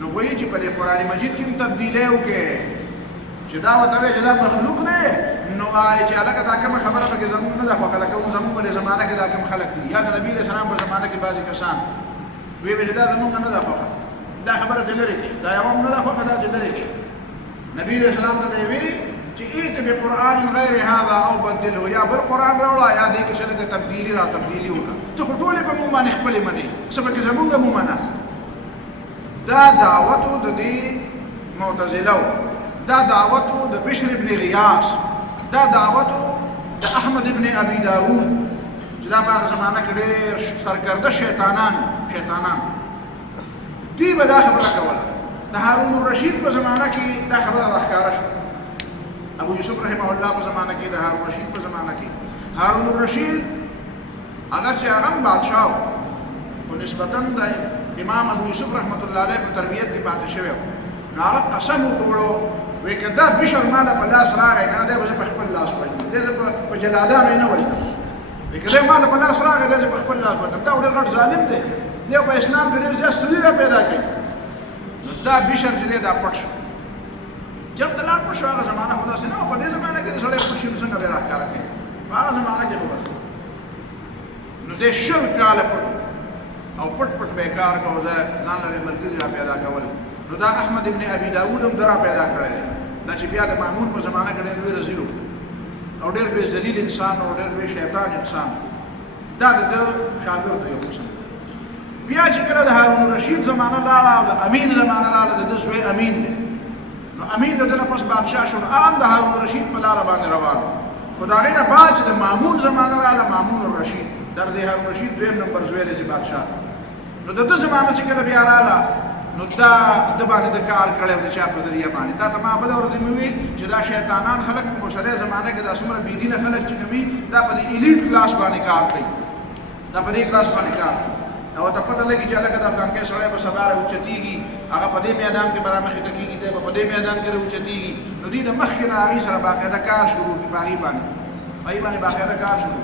نو وایي چې په دې قرآن مجید کې هم تبدیلۍ وکړې چې دا ورته وایي چې دا مخلوق دی نو وایي چې هلکه دا کومه خبره پکې زموږ نه ده خوښه لکه زموږ په دې زمانه کې دا کوم خلک دي یا د نبي علیه السلام په زمانه کې بعضې کسان وی به دا زمونږ نه ده خوښه دا خبره دې لرې کړي دا یوه هم نه ده خوښه دا دې لرې کړي نبي علیه السلام ته به وي چې ایت بقرآن غیر هذا او بدله یا بل قرآن راوړه یا دې کې څه لږه تبدیلي وکړه ته خو ټولې په موږ باندې خپلې منې څه پکې زمونږ مو منه دا دعوتو د دې معتزلو دا دعوتو د بشر ابن غیاث دا دعوتو د احمد ابن ابي داود چې دا په هغه زمانه کې ډېر سرګرده شیطانان دوی به دا خبره کوله د هارون الرشید په زمانه کې دا خبره راښکاره شوه ابو یوسف رحمه الله په زمانه کې د هارون الرشید په زمانه کې هارون الرشید اگر چې هغه هم بادشاه خو نسبتا د امام ابو یوسف رحمت الله علیه په تربیت کې پاتې شوی نو هغه قسم وخوړو وایي که دا بشر ما له په لاس راغی که نه دی به زه په خپل لاس وژنم دی په جلادانو یې نه وژنم وایي که دی ما له په لاس راغی دی زه په خپل لاس وژنم دا خو ډېر غټ ظالم دی دی په اسلام کې ډېر زیات ستونزې را پیدا کوي نو دا بشر چې دی دا پټ شو چېرته لاړ پټ شو هغه زمانه خو داسې نه وه په دې زمانه کې د سړی پټ شي نو څنګه به یې راښکاره کوي په هغه زمانه کې خو بس نو دی 20 کاله پټ او پټ به کار کوو زه ځان له ملګري را پیدا کول نو دا احمد ابن ابي داود هم دا را پیدا کړی دی دا چې بیا د مامون په زمانه کې ډېر لوی رزیل او ډېر بې ذلیل انسان او ډېر بې شیطان انسان دا د ده شاګرد یو قسم بیا چې کله د هارون الرشید زمانه راغله او د امین زمانه راغله د ده زوی امین دی نو امین د ده نه پس بادشاه شو نو هغه د هارون الرشید په لاره باندې روان خو د هغې نه بعد چې د مامون زمانه راغله مامون الرشید دا د هارون الرشید دویم نمبر زوی دی چې بادشاه نو د ده زمانه چې کله بیا راله نو دا د باندې د کار کړی د چا په ذریعه باندې تا ته ما بله ورځ مې وویل چې دا شیطانان خلک په اوسنۍ زمانه کې دا څومره بېدینه خلک چې کوي دا په دې ایلیټ کلاس باندې کار کوي دا په دې کلاس باندې کار کوي او ته پته لګي چې هلکه دا فلانکی سړی به سبا راوچتېږي هغه په دې میدان کې به رامخې ته کېږي دی به په دې میدان کې راوچتېږي نو دوی د مخکې نه هغې سره باقاعده کار شروع کړي په هغې باندې باقاعده کار شروع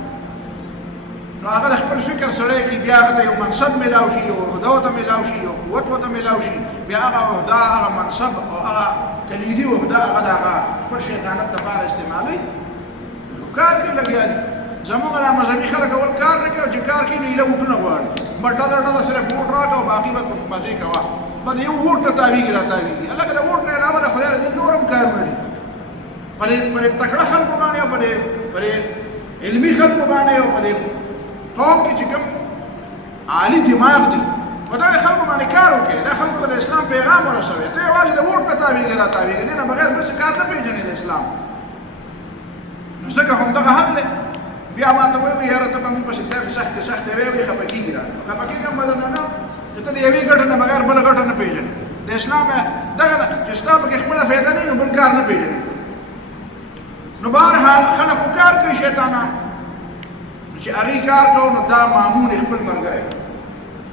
نو هغه د خپل فکر سړی کې بیا هغه ته یو منصب میلاو شي یو عهده ورته میلاو شي یو قوت ورته میلاو شي بیا هغه عهده هغه منصب او هغه کلیدي عهده هغه د هغه خپل شیطانت دپاره استعمالوي نو کار کې لګیا دي زموږ دا مذهبي خلک اول کار نه کوي چې کار کې نه ایله ووټونه غواړي به ډله صرف ووټ راکړه او باقي به مزې کوه به د یو ووټ نه تاویږي را تاویږي هلکه د ووټ نه علاوه د خدای د نور هم کارونه دي په دې تکړه خلکو باندې او په دې علمي خلکو باندې او په دې قوم کې چې کوم عالي دماغ دي په دغه خلکو باندې کار وکړي دا خلکو د اسلام پیغام ورسوي ته یوازې د ووټ نه تاویږي را تاویږي دې نه بغیر بل څه کار نه پېژنې د اسلام نو ځکه همدغه حل دی بیا ما ته وایي یاره ته به مونږ پسې داسې سختې وایي خفه کېږي را خفه کېږم به درنه نه چې ته د یوې ګټه نه بغیر بله ګټه نه پېژنې د اسلام دغه ده چې ستا پکې خپله فایده نه وي نو بل کار نه پېژنې نو بهرحال خلک خو کار کوي شیطانان چې هغې کار کوو نو دا مامون خپل ملګری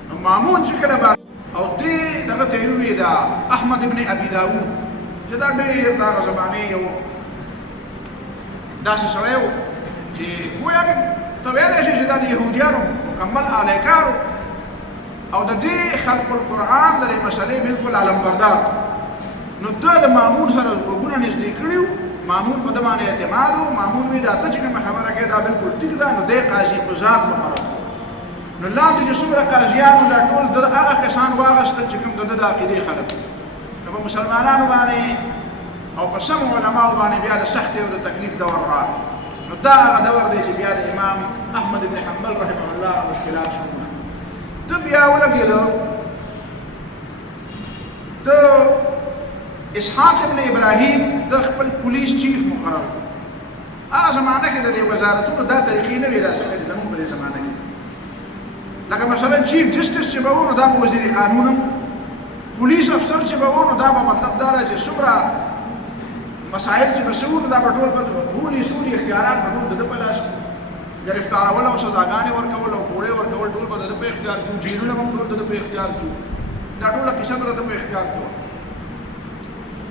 نو مامون چې کله او دې دغه ته یې وویې دا احمد ابن ابي داود چې دا ډېر د هغه زمانې یو داسې سړی و چې گویا که ته ویلی شي چې دا د یهودیانو مکمل آلیکارو او د دې خلق القرآن د دې مسلې بلکل علمبردار نو ده د مامون سره غوږونه نږدې کړي وو مامون په ده باندې اعتماد و مامون وی دا ته چې کومه خبره کوې دا بلکل ټیک ده نو دی قاضي په ذات مقرر نو لاندې چې څومره قاضیانو دا ټول د هغه کسان واغېستل چې کوم د ده د عقیدې خلک نو په مسلمانانو باندې او په سمو علماو باندې بیا د سختې او د تکلیف دور راغی نو دا هغه دور دی چې بیا د امام احمد بن حنبل رحمه الله مشکلات شروع شو ته بیا ولګېده ته اسحاق ابن ابراهیم د خپل پولیس چیف مقرر هغه زمانه کې د دې وزارتونو دا طریقې نه وې داسې کړې زموږ په دې زمانه کې لکه مثلا چیف جسټس چې به و نو دا به وزیر قانون پولیس افسر چې به و نو دا به مطلب دا ده چې څومره مسائل چې به څه وو نو دا به ټول بولي سولي اختیارات به ټول د ده په لاس ګرفتارول او سزاګانې ورکول او کوړې ورکول ټول به د ده په اختیار کړو جیلونه به ټول د ده په اختیار کړو دا ټوله کیسه به د ده په اختیار کړو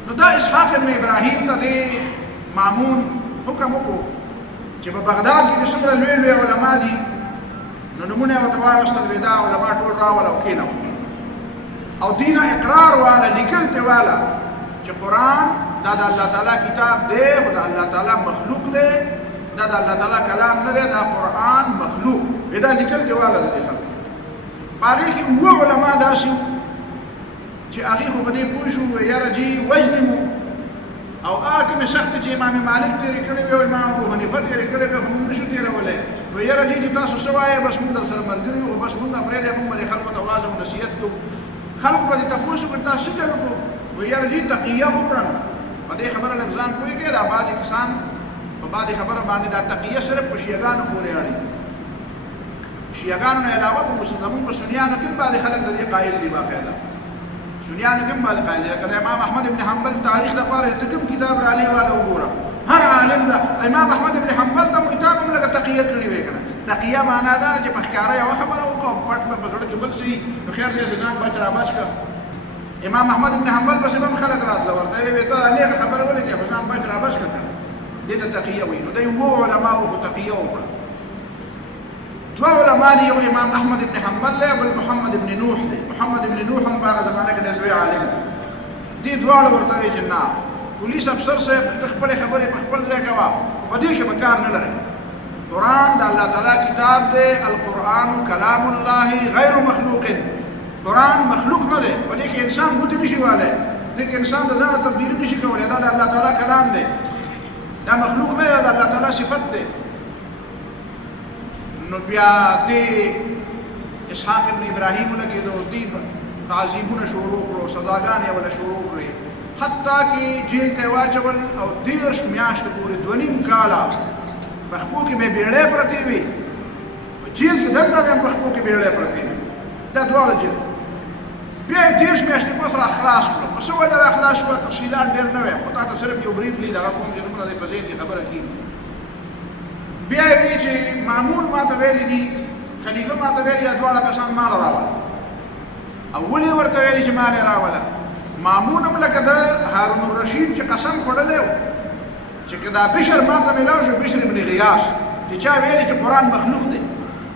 نو دا اسحاق ابن ابراهیم ته د مامون حکم وکړو چې په بغداد کې چې څومره لوی لوی علما دي نو نمونه یې ورته واغېستل وې دا علما ټول راول او کېنه او دینه اقرار واله لیکل ته واله چې قرآن دا د الله تعالی کتاب دی خو د الله تعالی مخلوق دی دا د الله تعالی کلام نه دی دا قرآن مخلوق دا لیکل ته واله د دې خلکو په هغې کې اووه علما داسې چې هغې خو په دې پوه شو یاره جي وژنې مو او هغه کومې سختې چې امام مالک تېرې کړې وې او امام ابو حنیفه تېرې کړې وې خو موږ نشو تېرولی وی یاره جي چې تاسو څه وایې بس موږ در سره ملګري یو بس موږ پرېږدی موږ به دې خلکو ته واعظ او نصیحت کوو خلکو به دې تپوس وکړي تاسو څه چل وکړو وی یاره جي تقیه وکړم په دې خبره لږ ځان پوهېږئ دا بعضې کسان په بعضې خبره باندې دا تقیه صرف په شیعګانو پورې اړي شیعګانو نه علاوه په زمونږ په سنیانو کې هم بعضې خلک د دې قایل دي باقاعده سنیانو کې هم بعضې قایل دي لکه د امام احمد ابن حنبل تاریخ لپاره ته کوم کتاب رالی والا وګوره هر عالم ده امام احمد ابن حنبل ته کتاب هم لکه تقیه کړې وی کنه تقیه معنا دا ده چې په ښکاره یوه خبره وکړو او پټ به په زړه کې بل شي نو خیر دی ځان بچ را بچ کړه امام احمد ابن حنبل پسې به هم خلک راتله ورته یې وی ته هغې خبره ولې چې ځان بچ را بچ کړه دې ته تقیه وایي نو دی اووه علماو خو تقیه وکړه دوه علما دي یو امام احمد ابن حنبل دی بل محمد ابن نوح دی محمد ابن نوح هم په هغه زمانه کې ډېر لوی عالم دي دواړه ورته وایي چې نه پولیس افسر صاحب ته خپلې خبرې په خپل ځای کوه په دې کې به کار نه لرئ قرآن د الله تعالی کتاب دی القرآن کلام الله غیر مخلوق قرآن مخلوق نه دی په دې کې انسان ګوتې نشي والی دې کې انسان د ځانه تبدیلي نشي کولی دا د الله تعالی کلام دی دا مخلوق نه دی د الله تعالی صفت دی نو بیا دې اسحاق ابن ابراهیم ولګېدو دې تعذیبونه شروع کړو سزاګانې وله شروع کړې حتی کې جیل ته واچول او 13 میاشتې پورې 2.5 کاله پخپو کې به بیړۍ پرتې وي جیل کې دننه به هم پخپو کې بیړۍ پرتې وي دا دواړه جیل بیا یې 10 میاشتې پس را خلاص کړو. په څه وجه را خلاص شوه تفصیلات ډېر نه وایم، خو تا ته صرف یو بریفلی دغه کوم چې دومره دی په ذهن کې خبره کېږي. بیا یې وایي چې مامون ما ته ویلي دي، خلیفه ما ته ویلي دا دواړه کسان مال راوله. او ولې ورته ویلي چې مال یې راوله؟ مامون هم لکه د هارون الرشید چې قسم خوړلی و چې که دا بشر ما ته میلاو شو، بشر ابن غیاث چې چا ویلي چې قرآن مخلوق دی،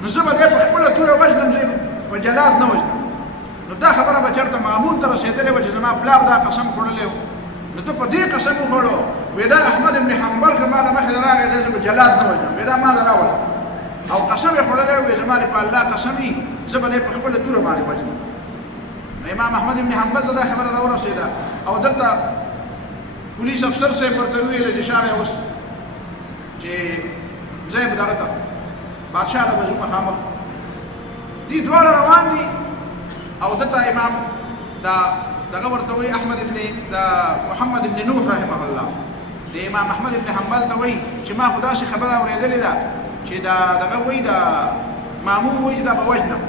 نو زه به دی په خپله توره وژنم، زه په جلاد نه وژنم. نو دا خبره به چېرته مامون ته رسېدلې وه چې زما پلار دا قسم خوړلی و، نو ته په دې قسم وخوړو. وایي دا احمد ابن حنبل که ما له مخې راغی دی زه به جلاد نه وژنم. وایي دا ما له راوله او قسم یې خوړلی و، وایي زما دې په الله قسم وي زه به دی په خپله توره باندې وژنم. نو امام احمد ابن حنبل ته دا خبره راورسېده او دلته پولیس افسر صاحب ورته وویل چې شاه اوس چې زه به دغه ته بادشاه ته به ځو مخامخ. دي دواړه روان دي او دلته امام دغه ورته وایي احمد ابن محمد ابن نوح رحمه الله د امام احمد ابن حنبل ته وایي چې ما خو داسې خبره اورېدلې ده چې دغه وایي د مامون وایي چې دا به وژنم.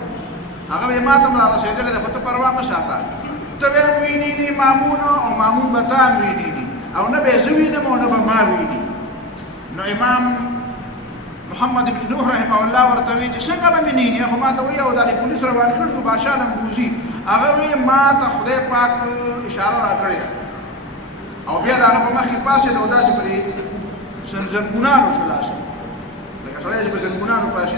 هغه به ما ته هم رارسېدلې ده، خو ته پروا مه ساته. ته به هم وینینې مامون او مامون به تا هم وینینې او نه به یې زه وینم او نه به ما ویني. نو امام محمد ابن نوح رحمه الله ورته وایي چې څنګه به مې نینې؟ خو ما ته وایي او دا پولیس روان کړي خو بادشاه له بوځي. هغه وایي ما ته خدای پاک اشاره راکړې ده او بیا د هغه په مخ کې پاڅېد او داسې پرې زنګونانو شو، داسې لکه سړی چې په زنګونانو پاسي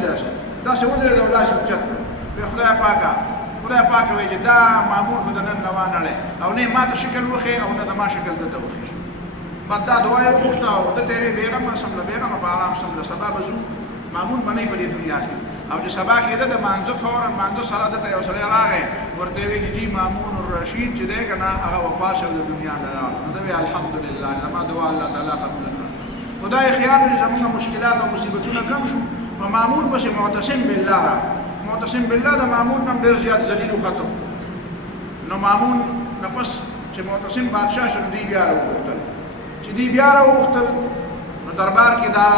داسې ودرېد او لاس یې اوچت کړ. وایي خدای پاکه وایي چې دا مامون خو د نن نه وانړی او نه ما ته شکل وښې او نه د ما شکل ده ته وښې. بعد دا دعا یې وغوښته او ده ته یې وایي بېغمه سمله بېغمه په ارام سمله سبا به ځو مامون به نه وي په دې دنیا کې. او چې سبا کېده د مانځه فورا مانځه سره دته یو سړی راغی ورته یې وایي جي مامون الرشید چې دی که نه هغه وفات شو د دنیا نه راغله. نو ده وایي الحمدلله زما دعا الله تعالی قبوله کړه. خدای خیال وي زموږ مشکلات او مصیبتونه کم شو. په مامون پسې معتصم بالله راغی. معتصم بالله د مامون نم ډېر زیات ذلیل وختم. نو مامون نه پس چې معتصم بادشاه شو دوی بیا راوغوښتل. چې دوی بیا راوغوښتل نو دربار کې دا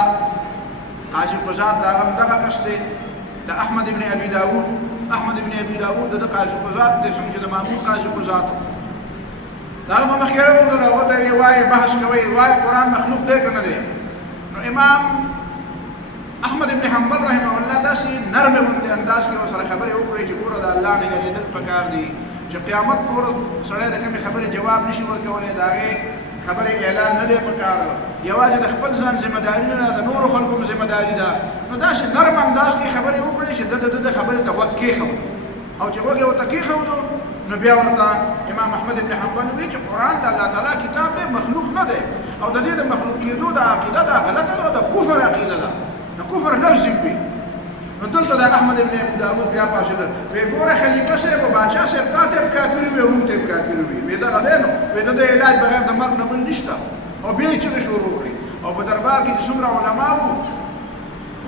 قاضي قضات دا هم دغه کس دی د احمد ابن ابي داود. احمد ابن ابي داود د قاضي قضات دی څنګه چې د مامون قاضي قضات دا هم مخکې راوغوښتل. هغه ته یې وایي بحث کوئ، وایي قرآن مخلوق دی که نه دی؟ نو امام احمد ابن حنبل رحمه الله داسې نرمه غوندې انداز کې ورسره خبرې وکړې چې ګوره د الله نه یېرېدل پکار دي چې قیامت پورې سړی د کومې خبرې جواب نشي ورکولی، د هغې خبرې اعلان نه دی پکار. یوازې د خپل ځان ذمهداري نه ده، د نورو خلکو هم ذمهداري ده. نو داسې نرم انداز کې خبرې وکړې چې د خبرې ته غوږ کېښود او چې غوږ یې ورته کېښودو نو بیا ورته امام احمد ابن حنبل وایي چې قرآن د الله تعالی کتاب دی، مخلوق نه دی او د دې د مخلوق کېدو د عقیده دا غلطه ده او د کفر عقیده ده، د کفر لفظ وي. نو دلته د احمد ابن ابي داود بیا پاڅېدل. وایي ګوره خلیفه صاحب او بادشاه صاحب تا ته هم کافر وي او موږ ته هم کافر وي. وایي دغه دی نو، وایي د دې علاج بغیر د مرګ نه بل نشته. او بیا یې چغې شروع کړې او په دربار کې چې څومره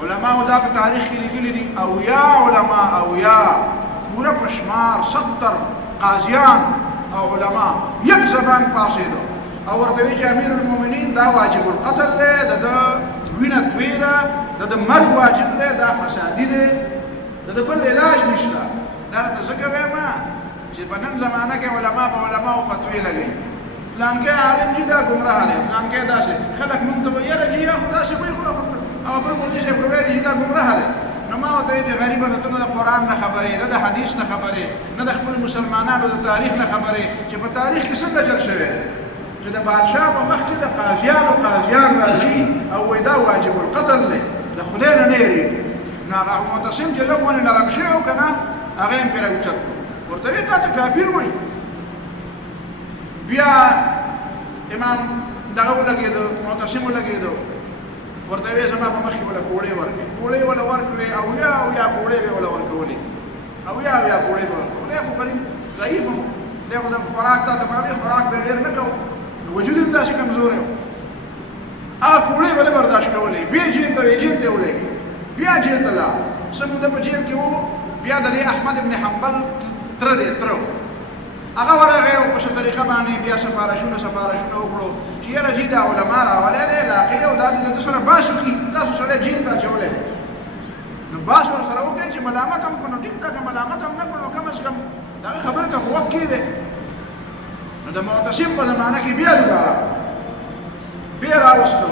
علماو دا په تاریخ کې لیکلي دي اویا علما، اویا پوره په شمار 70 قاضیان او علما یک زبان پاڅېدو او ورته وایي چې امیر المؤمنین دا واجب القتل دی، د ده وینه توی ده، د ده مرګ واجب دی، دا فسادي دی، د ده بل علاج نشته. دا راته ځکه وایم چې په نن زمانه کې علما په علماو فتوې لګوي. فلانکی عالم جي دا ګمراه دی، فلانکی داسې خلک موږ ته وایي یاره جي یا خو داسې وایي خو او بل مولوي صاحب خو ویلي چې دا ګمراه دی. نو ما ورته وایي چې غریبه ته نه د قرآن نه خبرې، نه د حدیث نه خبرې، نه د خپلو مسلمانانو د تاریخ نه خبرې چې په تاریخ کې څنګه چل شوی دی چې د بادشاه په مخ کې د قاضیان راځي او وایي دا واجب القتل دی، د خدای نه نه یېرېږي. نو هغه معتصم چې لږ ونې نرم شوی و که نه هغه یې هم پرې اوچت کړو. ورته وایي تا ته کافر وایي. بیا امام دغه ولګېدو، معتصم ولګېدو، ورته وایي زما په مخ کې وله کوړې ورکړې، کوړې وله ورکړې اویا کوړې به وله ورکولې، اویا کوړې به ورکړو. دی خو غریب ضعیف و، دی خو د خوراک تا ته به خوراک به ډېر نه کوو، وجود یې هم داسې کمزوری و. هغه کوړې به نه برداشت کولې. بیا جیل ته یې ولېږي، بیا جیل ته لاړ. څه موده په جیل کې و. بیا د دې احمد ابن حنبل تره دی، تره هغه ورغی او په ښه طریقه باندې بیا سفارشونه وکړو چې یاره جي دا علما راولی دی علاقې او دا د ده سره بحث وکړي، تاسو سړی جیل ته اچولی دی. نو بحث ورسره وکړئ چې چې ملامت هم کړو ټیک دا که ملامت هم نه کړو کم از کم دغه خبرې ته خو وخت کېدی نو د معتصم په زمانه کې بیا دوباره بیا راوستو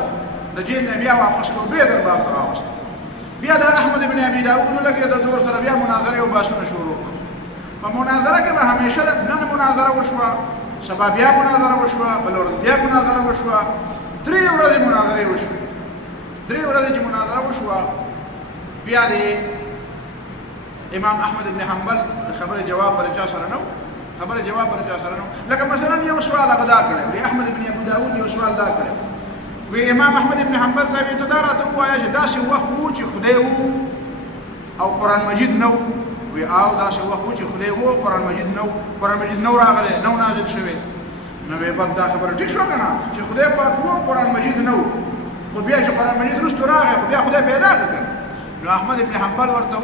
د جیل نه بیا واپس کړو بیا دربار ته راوستو بیا د احمد ابن ابي داود ولګېد د دور سره بیا مناظرې او بحثونه شروع کړو په مناظره کې به همیشه نن مناظره وشوه سبا بیا مناظره وشوه بل ورځ بیا مناظره وشوه 3 ورځې مناظرې وشوې 3 ورځې چې مناظره وشوه بیا د امام احمد ابن حنبل خبره جواب برچا سره نو خبره جواب برچا سره نو لکه مثلا یو سوال هغه دا کړی دی احمد ابن ابي داود یو سوال دا کړی وی امام احمد ابن حنبل ته ته دا راته ووایه چې داسې وخت و چې خدای و او قرآن مجید نو وی او داسې وخت و چې خدای و قرآن مجید نو راغلی نو نازل شوی نو وی بد دا خبره ټیک شو که نه چې خدای پاک و قرآن مجید نو خو بیا چې قرآن مجید وروسته راغی خو بیا خدای پیدا کړ نو احمد ابن حنبل ورته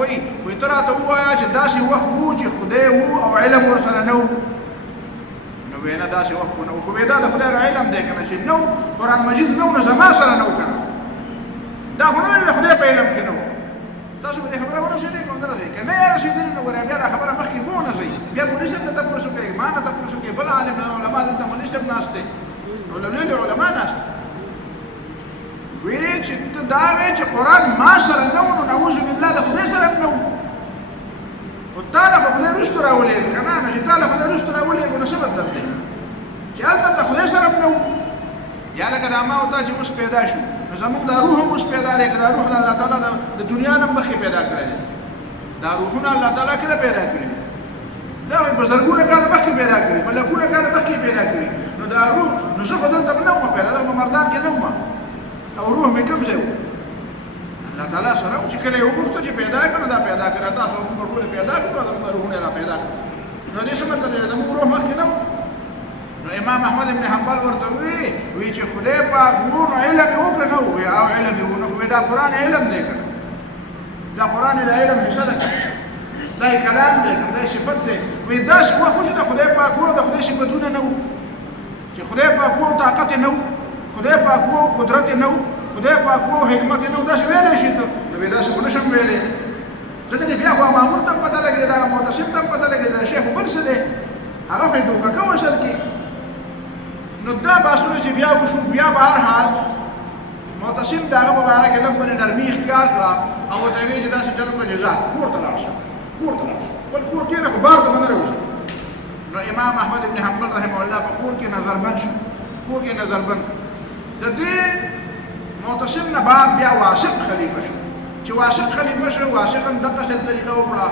وی ته راته ووایه چې داسې وخت و چې خدای و او علم ورسره نو وینا داسې وخت نو خو دا د خدای علم دی کنه چې نو قرآن مجید نو زما سره نو کنه دا خو نه د خدای په علم کې نو تاسو به خبره ورسېدې کوم درته کنه یا رسېدل نو وریا بیا خبره مخکې مو نه شي بیا پولیس ته تاسو کوي ما نه تاسو کوي بل عالم علماء دلته پولیس ته ناشته علماء ناشته وی چې دا وی چې قرآن ما سره نو نعوذ بالله د خدای سره نو او تعالی خدای رښتو راولې کنه نه چې تعالی خدای رښتو راولې نو څه مطلب دی چې هلته د خدای سره نو یا لکه دا ما او تا چې اوس پیدا شو نو زموږ دا روح هم اوس پیدا دی دا روح الله تعالی د دنیا نه مخکې پیدا کړی دا روحونه الله تعالی کله پیدا کړي دا په زرګونه کاله مخکې پیدا کړي په لکونه کاله مخکې پیدا کړي نو دا روح نو زه خو دلته نو پیدا په مردان کې نو او روح مې کوم ځای الله تعالی سره چې کله یو وخت چې پیدا کړو دا پیدا کړه تاسو موږ ټول پیدا کړو دا روحونه را پیدا نو دې څه مطلب دی دا موږ روح مخکې نو امام احمد ابن حنبل ورته وی چې خدای پاک وونو علم وکړ نو وی او علم وونو خو دا قرآن علم دی کنه دا قرآن د علم حصہ ده دا کلام دی دا صفت دی وی دا څه وخت چې خدای پاک وو د خدای صفاتونه نو چې خدای پاک وو طاقت نو خدای پاک وو قدرت نو خدای پاک وو حکمت نو دا څه ویلې شي ته نو دا څه نشم ویلې ځکه چې بیا خو مامون ته پته لګي دا معتصم ته پته لګي دا شیخ بل څه دی هغه خو دوکه کوي اصل کې نو دا باسونه چې بیا وشو بیا به هر حال معتصم د هغه مبارک لږ باندې نرمي اختیار کړه او ورته ویې چې داسې چلو به جزا کور ته لاړ شه بل کور کښېنه خو بار ته به نه راوځي نو امام احمد ابن حنبل رحمه الله په کور کې نظربند شو د دې معتصم نه بعد بیا واسق خلیفه شو چې واسق خلیفه شو واسق هم دقسې طریقه وکړه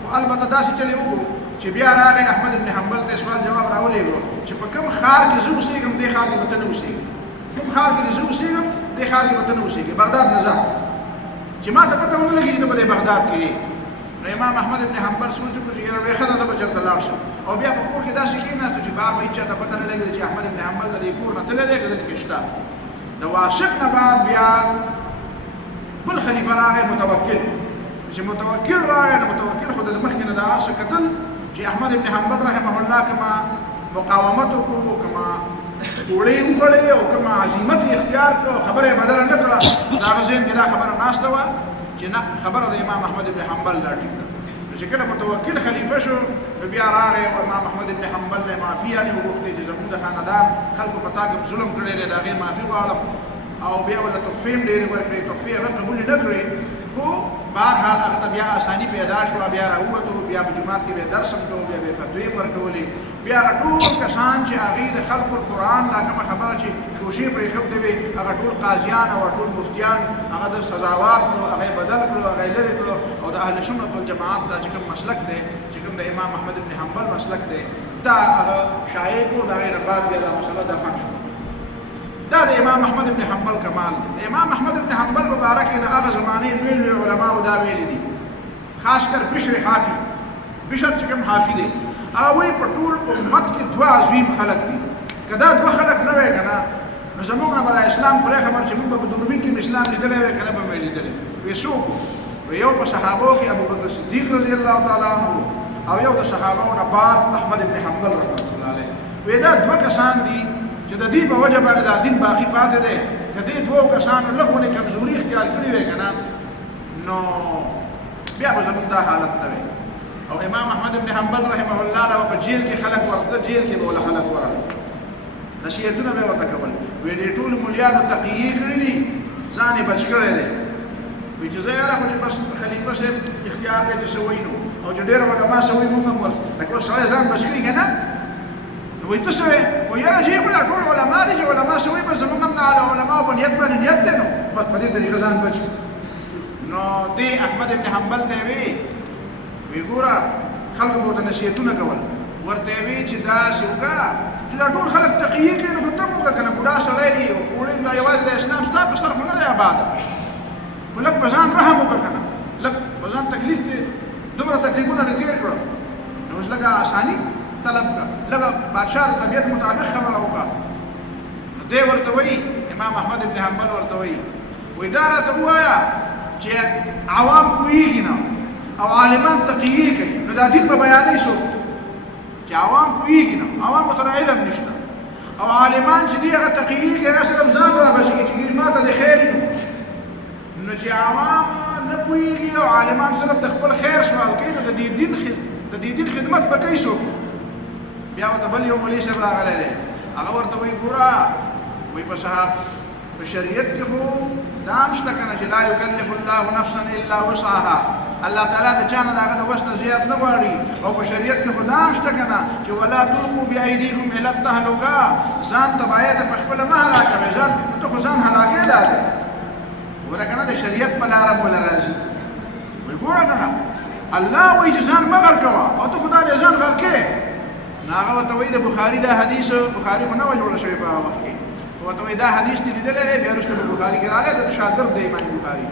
خو البته داسې چلې وکړو چې بیا راغی احمد ابن حنبل ته سوال جواب راولېږو چې په کوم ښار کې زه اوسېږم دې ښار کې به ته نه اوسېږې کوم ښار کې زه اوسېږم دې ښار کې به ته نه اوسېږې بغداد نه ځه چې ما ته پته ونه لګي چې ته به دې بغداد کې نو امام احمد ابن حنبل سوچ وکړو چې یاره ویې ښه ده زه به چېرته لاړ شم او بیا په کور کې داسې کېناستو چې بار به هېچ چاته پته نه لګېده چې احمد ابن حنبل د دې کور نه تللی دی که دلته کې شته د واسق نه بعد بیا بل خلیفه راغی متوکل چې متوکل راغی نو متوکل خو د مخکې نه د هغه څه کتل چې احمد ابن حنبل رحمه الله کما مقاومت وکړو کما ډوډۍ وخوړې او کما عزیمت اختیار کړو خبره یې بدله نه کړه د هغه ذهن کې دا خبره ناسته وه چې نه خبره د امام احمد ابن حنبل لا ټیک ده چې کله متوکل خلیفه شو نو بیا راغی او امام احمد ابن حنبل نه معافي یعنې وغوښتې چې زموږ د خاندان خلکو په تا کې ظلم کړی دی د هغې معافي غواړم او بیا ورله تحفې هم ډېرې ورکړې تحفې هغه قبول نه کړې خو بهرحال هغه ته بیا اساني پیدا شوه بیا راووتو بیا په جومات کې به درس هم کوو بیا به یې فتوې ورکولې بیا هغه ټول کسان چې هغې د خلقو القرآن دا کومه خبره چې شوشې پرې ایښودې وې هغه ټول قاضیان او ټول مفتیان هغه د سزاوار کړو هغه یې بدل کړو هغه یې لرې کړو او د اهل سنت والجماعت دا چې کوم مسلک دی چې کوم د امام احمد ابن حنبل مسلک دی دا هغه شایع کړو د هغې نه بعد بیا دا مسله دفن شو دا د امام احمد ابن حنبل کمال دی امام احمد ابن حنبل مبارک د هغه زمانې لوی علماو دا ویلي دي خاص کر بشر حافي بشر چې کوم حافي دی هغه وایي په ټول امت کې دوه عظیم خلک دي که دا دوه خلک نه وی که نه نو زموږ نه به د اسلام خدای خبر چې موږ به په دوربین کې اسلام لیدلی وی که نه به مې لیدلی وی څوک وی یو په صحابو کې ابوبکر صدیق رضی الله تعالی عنه او یو د صحابو نه بعد احمد ابن حنبل رحمت الله علیه وی دا دوه کسان دي چې د دې په وجه باندې دا دین باقي پاتې دی که دې دوو کسانو لږ ونې کمزوري اختیار کړې وی که نه نو بیا به زموږ دا حالت نه وي. او امام احمد بن حنبل رحمه الله له په جیل کې خلک ورتله، جیل کې به ول خلک ورغله، نصیحتونه به ورته کول. وی دې ټول مولیانو تقیې کړي دي، ځان یې بچ کړی دی. وی چې زه یاره خو چې بس خلیفه صاحب اختیار دی چې څه وایي نو، او چې ډېر علما څه وایي موږ هم ورته لکه اوس سړی ځان بچ کړي که نه. وی ته څه وایې؟ وی یاره چې خو دا ټول علما دي چې علما څه وایي، بس زموږ هم د علماو په نیت باندې نیت دی، نو بس په دې طریقه ځان بچ کړي. نو دې احمد بن حنبل ته وی ګوره خلکو به ورته نصیحتونه کول، ورته وی چې داسې وکړه چې دا ټول خلک تقیې کوي، نو خو ته هم وکړه که نه، بوډا سړی دی او کوړی دا یوازې د اسلام ستا په سر خو نه دی آباد، خو لږ په ځان رحم وکړه که نه، لږ په ځان تکلیف دی، دومره تکلیفونه دې تېر کړه، نو اوس لږه اساني طلب کړه، لږه بادشاه د طبیعت مطابق خبره وکړه. نو دی ورته وایي امام احمد بن حنبل ورته وایي دا راته ووایه چې عوام پوهېږي نه او عالمان تقیې کوي، نو دا دین به بیانوي څوک چې عوام پوهېږي نه، عوامو سره علم نشته، او عالمان چې دي هغه تقیې کوي، هغه صرف ځان را بچ کړي چې ما ته د خیر نو چې عوام نه پوهېږي او عالمان صرف د خپل خیر سوال کوي، نو د دې دین خدمت به کوي څوک. بیا ورته بل یو مولوي صاحب راغلی دی، هغه ورته وایي ګوره وایي په شریعت کې خو دا هم شته که نه چې لا یکلف الله نفسا الا وسعها، الله تعالی د چا نه د هغه د وس نه زیات نه غواړي، او په شریعت کې خو دا هم شته که نه چې ولا تلقوا بایدیکم الی التهلکه، ځان تباهۍ ته په خپله مه هلاکوئ، ځان ته خو ځان هلاکې دا دی، ګوره که نه د شریعت په لاره موله راځي. وایي ګوره که نه الله وایي چې ځان مه غر کوه او ته خو دا بیا ځان غر کې. نو هغه ورته وایي د بخاري دا حدیث، بخاري خو نه وه جوړه شوې په هغه وخت کې، ورته وایي دا حدیث دې لیدلی دی، بیا وروسته په بخاري کې راغلی، د شاګرد دی امام بخاري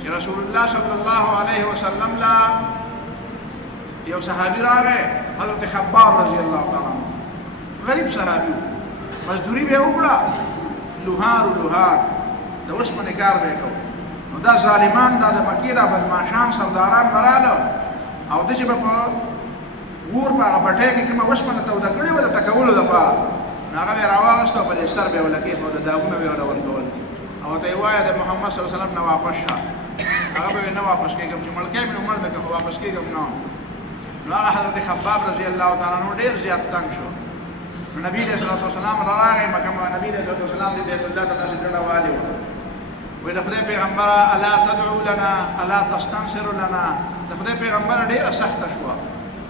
چې رسول الله صلی الله علیه وسلم لا یو صحابي راغی، حضرت خباب رضی الله تعالی عنه، غریب صحابي، مزدوري به یې وکړه، لوهار د اوسپنې کار به یې کوه. نو دا ظالمان دا د مکې دا بدماشان سرداران به راله، او ده چې به په اور په هغه بټۍ کې کومه اوسپنه توده کړې وه د ټکولو دپاره، نو هغه به یې راواغسته او په دې سر به یې ولکېښ او د داغونه به یې ورته ورکول، او ورته یې ووایه د محمد صلی الله علیه وسلم نه واپس شه. هغه به نه واپس کېږم چې مړ کېږم نو مړ به که خو واپس کېږم نه. نو هغه حضرت خباب رضی الله تعالی عنه ډېر زیات تنګ شو. نو نبي علیه الصلوة والسلام را راغی مکه، نبي علیه الصلوة والسلام د بیت الله ته داسې ډډه والې وه، وایي د خدای پیغمبره الا تدعو لنا الا تستنصر لنا، د خدای پیغمبره ډېره سخته شوه،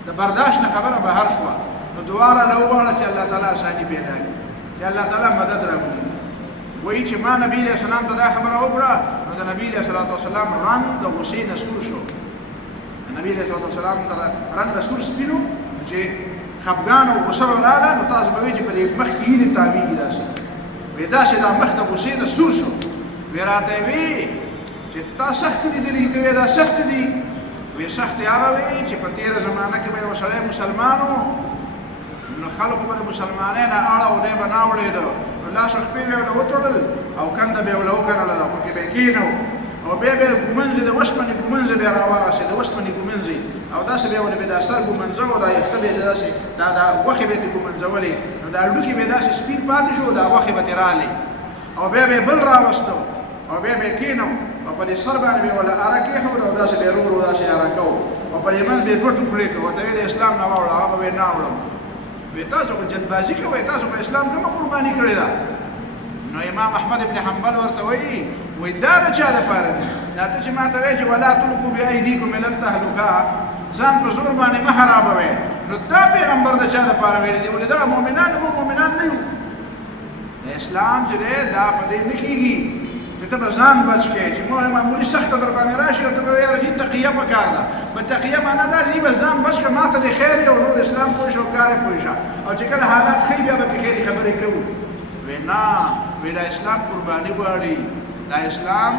د برداشت نه خبره بهر شوه، نو دعا راله وغواړه چې الله تعالی اساني پیدا کړي، چې الله تعالی مدد راولي. وایي چې ما نبي علیه السلام ته دا خبره وکړه، نو د نبي علیه الصلوة والسلام رنګ د غصې نه سور شو، د نبي علیه الصلوة والسلام رنګ د سور سپینو، چې خفګان او غصه راغله، نو تاسو به وایئ چې په دې مخ کې وینې تاویږي داسې، وایي داسې دا مخ د غصې نه سور شو. وایي راته یې وایي چې تا سختې لیدلي، ته وایې دا سختې دي، وایي سختې هغه وایي چې په تېره زمانه کې به یو سړی مسلمان و، نو خلکو به د مسلمانۍ نه اړه او دی به نه اورېده، نو لاس او خپې به یې ورله وتړل او کنده به یې ورله وکرله، پکې به یې کېنو، او بیا به یې ګومنځې د اوسپنې ګومنځې به یې راواغسې، د اوسپنې ګومنځې، او داسې به یې ورله د سر ګومنځه، دا یخته به یې داسې دا غوښې به یې ترې ګومنځولې، نو دا هډوکي به یې داسې سپین پاتې شو، دا غوښې به ترې رالې، او بیا به یې بل راوسته، او بیا به یې کېنو، او په دې سر باندې به یې ورله اره کېښوده، او داسې به یې ورو داسې اره کوو، او په دې منځ به یې دوه ټوکړې کړو، ورته یې د اسلام نه واوړه، هغه به یې نه اوړم. وایي تاسو خو جلبازي کوئ، تاسو په اسلام کومه قرباني کړې ده؟ نو امام احمد بن حنبل ورته وایي دا د چا دپاره دي؟ دا ته چې ما ته وایې چې ولا تلقوا بایدیکم الی التهلکه، ځان په زور باندې مه خرابوئ، نو دا پیغمبر د چا دپاره ویلي دي؟ ولې دغه مؤمنان موږ مؤمنان نه یو. اسلام چې دی دا په دې نه کېږي چې ته به ځان بچ کړې، چې معمولي سخته در باندې راشي او ته به یاره دې تقیه پکار ده. په تقیه معنا دا چې به ځان بچ کړه، ما ته د خیر او نور اسلام پوه شه او کار یې پوه شه، او چې کله حالات ښه بیا به خیرې خبرې کوو. وی نه، وی دا اسلام قرباني غواړي، دا اسلام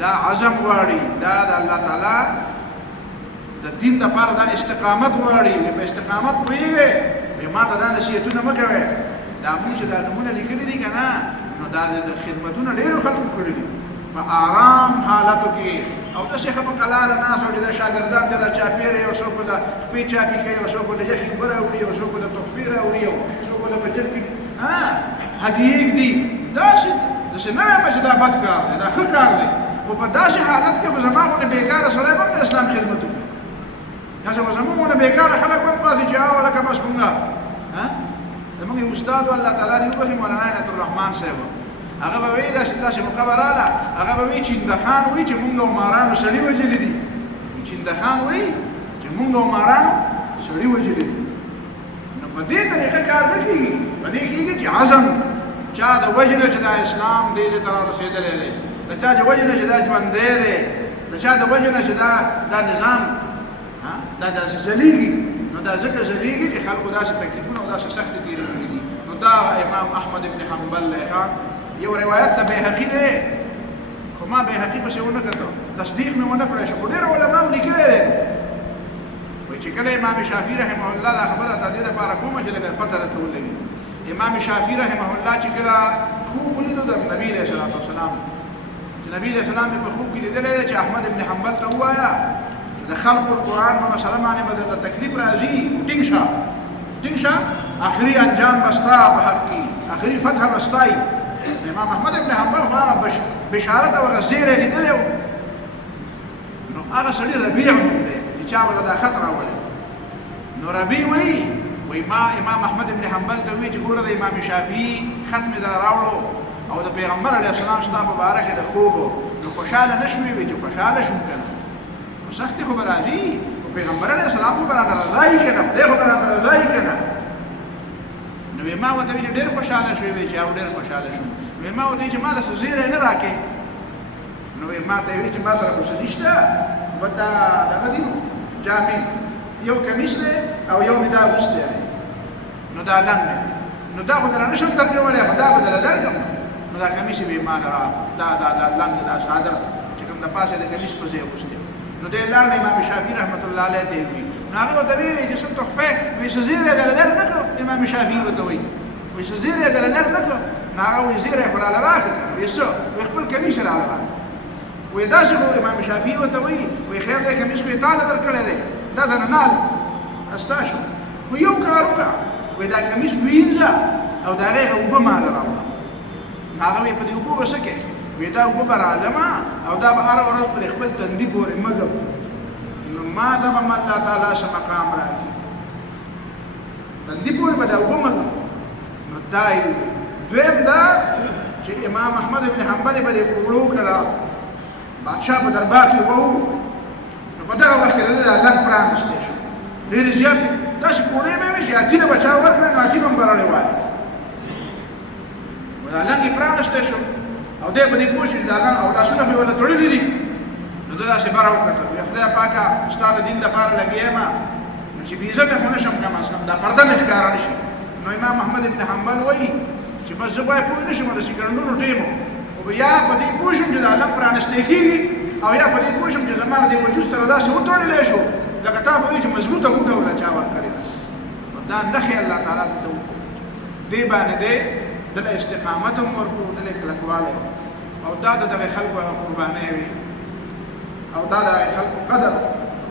دا عزم غواړي، دا د الله تعالی د دین دپاره دا استقامت غواړي. وی په استقامت پوهېږئ، وی ما ته دا نصیحتونه مه کوئ، دا موږ چې دا نومونه لیکلي دي که نه، نو دا د خدمتونه ډېرو خلکو کړي دي په آرام حالتو کې، او داسې ښه په قلاره ناست او چې دا شاګردان دې را چاپېره، یو څوک به د خپې چاپې کوي، یو څوک به د یخې اوبه راوړي، یو څوک به د تحفې راوړي، یو څوک به په جیب کې هدیې ږدي، داسې نه وایم چې دا بد کار دی، دا ښه کار دی. خو په داسې حالت کې خو زما غوندې بېکاره سړی به هم د اسلام خدمت وکړي داسې خو زمونږ غوندې بېکاره خلک به هم پاتې چې لکه بس مونږ زمونږ یو استاد و الله تعالی دې وبخي مولانا عنایت الرحمن صاحب هغه به وایي داسې موقع به راغله هغه به وایي چندخان وایي چې مونږ او مارانو سړي وژلي دي چندخان وایي چې مونږ او مارانو سړي وژلي دي نو په دې طریقه کار نه کېږي په دې کېږي چې عزم چا د وجنه چې دا اسلام دې ته را رسېدلی دی د چا د وجنه چې دا ژوندی دی د چا د وجنه چې دا نظام دا داسې ځلیږي نو دا ځکه ځلیږي چې خلکو داسې تکلیفونه او داسې سختې تېرې کړي دي نو دا امام احمد ابن حنبل دی یو روایت د بیهقي دی خو ما بیهقي پسې ونه کتو تصدیق مې ونه کړی شو خو ډېرو علماو لیکلی دی وایي چې کله امام شافعي رحمه الله دا خبره د دې لپاره کومه چې لږ پته راته ولګي امام شافعي رحمه الله چې کله خوب ولیدو د نبي علیه الصلاة والسلام چې نبي علیه السلام یې په خوب کې لیدلی دی چې احمد ابن حنبل ته ووایه چې د خلق القرآن په مسله باندې به درته تکلیف راځي ټینګ شه آخري انجام به ستا په حق کې آخري فتح به ستایي امام احمد ابن حنبل خو هغه بشارت او هغه زیری لیدلی و نو هغه سړي ربیع نوم دی چې چا ورله دا خط راوړی نو ربیع وایي ما امام احمد ابن حنبل ته وی چې ګوره د امام شافعي خط مې در راوړو او د پیغمبر علیه السلام ستا په باره کې د خوب نو خوشحاله نه شوې وي چې خوشحاله شوم که نه نو سختې خو به راځي خو پیغمبر علیه السلام خو به رانه رضایي که نه خدای خو به رانه رضایي که نه نو ما ورته وی چې ډېر خوشحاله شوې وي چې او ډېر خوشحاله شوم نو ما ورته وی چې ما داسې زیری نه راکړې نو ما ته یې وی چې ما سره خو څه نشته به دا دغه دي نو جامې یو کمیس دی او یو مې دا اغوستی دی نو دا لنګ دی نو دا خو دله نشم درکولی خو دا به دله درکړم نو دا کمیس یې بې ماله را دا لنګ دا څادر چې کوم د پاسه د کمیس په ځای اغوستی نو دی لاړ د امام شافعي رحمت الله علیه ته یې ووي نو هغې ورته ویې چې څه تحفه وایي څه زیری یې دله در نه کړو امام شافعي ورته وایي وایي څه زیری یې دله در نه کړو نو هغه وایي زیری خو راله راکړه وایي څه وایي خپل کمیس یې راله راکړه وایي داسې خو امام شافعي ورته وایي وایي خیر دی کمیس خو یې تاله درکړی دی دا دنه ناله استا شو خو یو کار وکړه وایي دا کمیس وینځه او د هغې اوبه ماله راوړه نو هغه وایي په دې اوبو به څه کوې وایي دا اوبه به رالمه او دا به هره ورځ پر خپل تندي پورې مږم نو ما ته به الله تعالی څه مقام راکړي تندي پورې به دا اوبه مږم نو دا دویم دا چې امام احمد ابن حنبل به دې کوړو کړه بادشاه په دربار کې وو نو په دغه وخت کې د لنګ پرانستی شو ډېرې زیاتې داسې کوړې به وي چې اتینه به چا ورکړې نو اتي به هم برړې والي نو دا لنګ یې پرانستی شو او دی په دې پوه شو چې دا لنګ او لاسونه مې ورته تړلي دي نو ده داسې بره وکتل وایي خدای پاکه ستا د دین دپاره لګیا یم نو چې بېعزته خو نه شم کم از کم دا پرده مې ښکاره نه شي نو امام احمد ابن حنبل وایي چې بس زه باید پوه نه شم د سکندونو ټیم خو یا په دې پوه شم چې دا لنګ پرانستی کېږي او یا په دې پوه شم چې زما د دې وجود سره داسې وتړلی شو لکه تا به وایي چې مضبوطه غوټه وله چا ورکړې ده نو دا نښې الله تعالی دلته وکړو دې باندې دی دله استقامت هم ورکړو دله کلکوالی او دا د دغې خلکو هغه قربانۍ وي او دا د هغې خلکو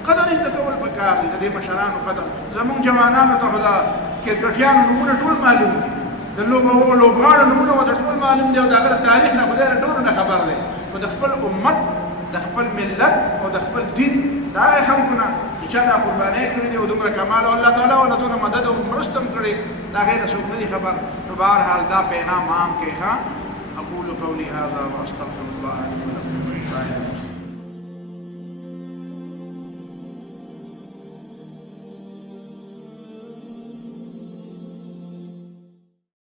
قدر یې زده کول پکار دي د دې مشرانو قدر زمونږ جوانانو ته خو د کرکټیانو نومونه ټول معلوم دي د لوبغاړو نومونه ورته ټول معلوم دي او د هغه د تاریخ نه خدای ټولو نه خبر دی خو د خپل امت د خپل ملت او د خپل دین د هغې خلکو نه چې چا دا قربانۍ کړي دي او دومره کمال او الله تعالی ورله دونه مدد او مرسته هم کړې د هغې نه څوک نه دي خبر نو بهرحال دا پیغام عام کوي ښه اقول قولي هذا واستغفر الله لي ولكم ولسائر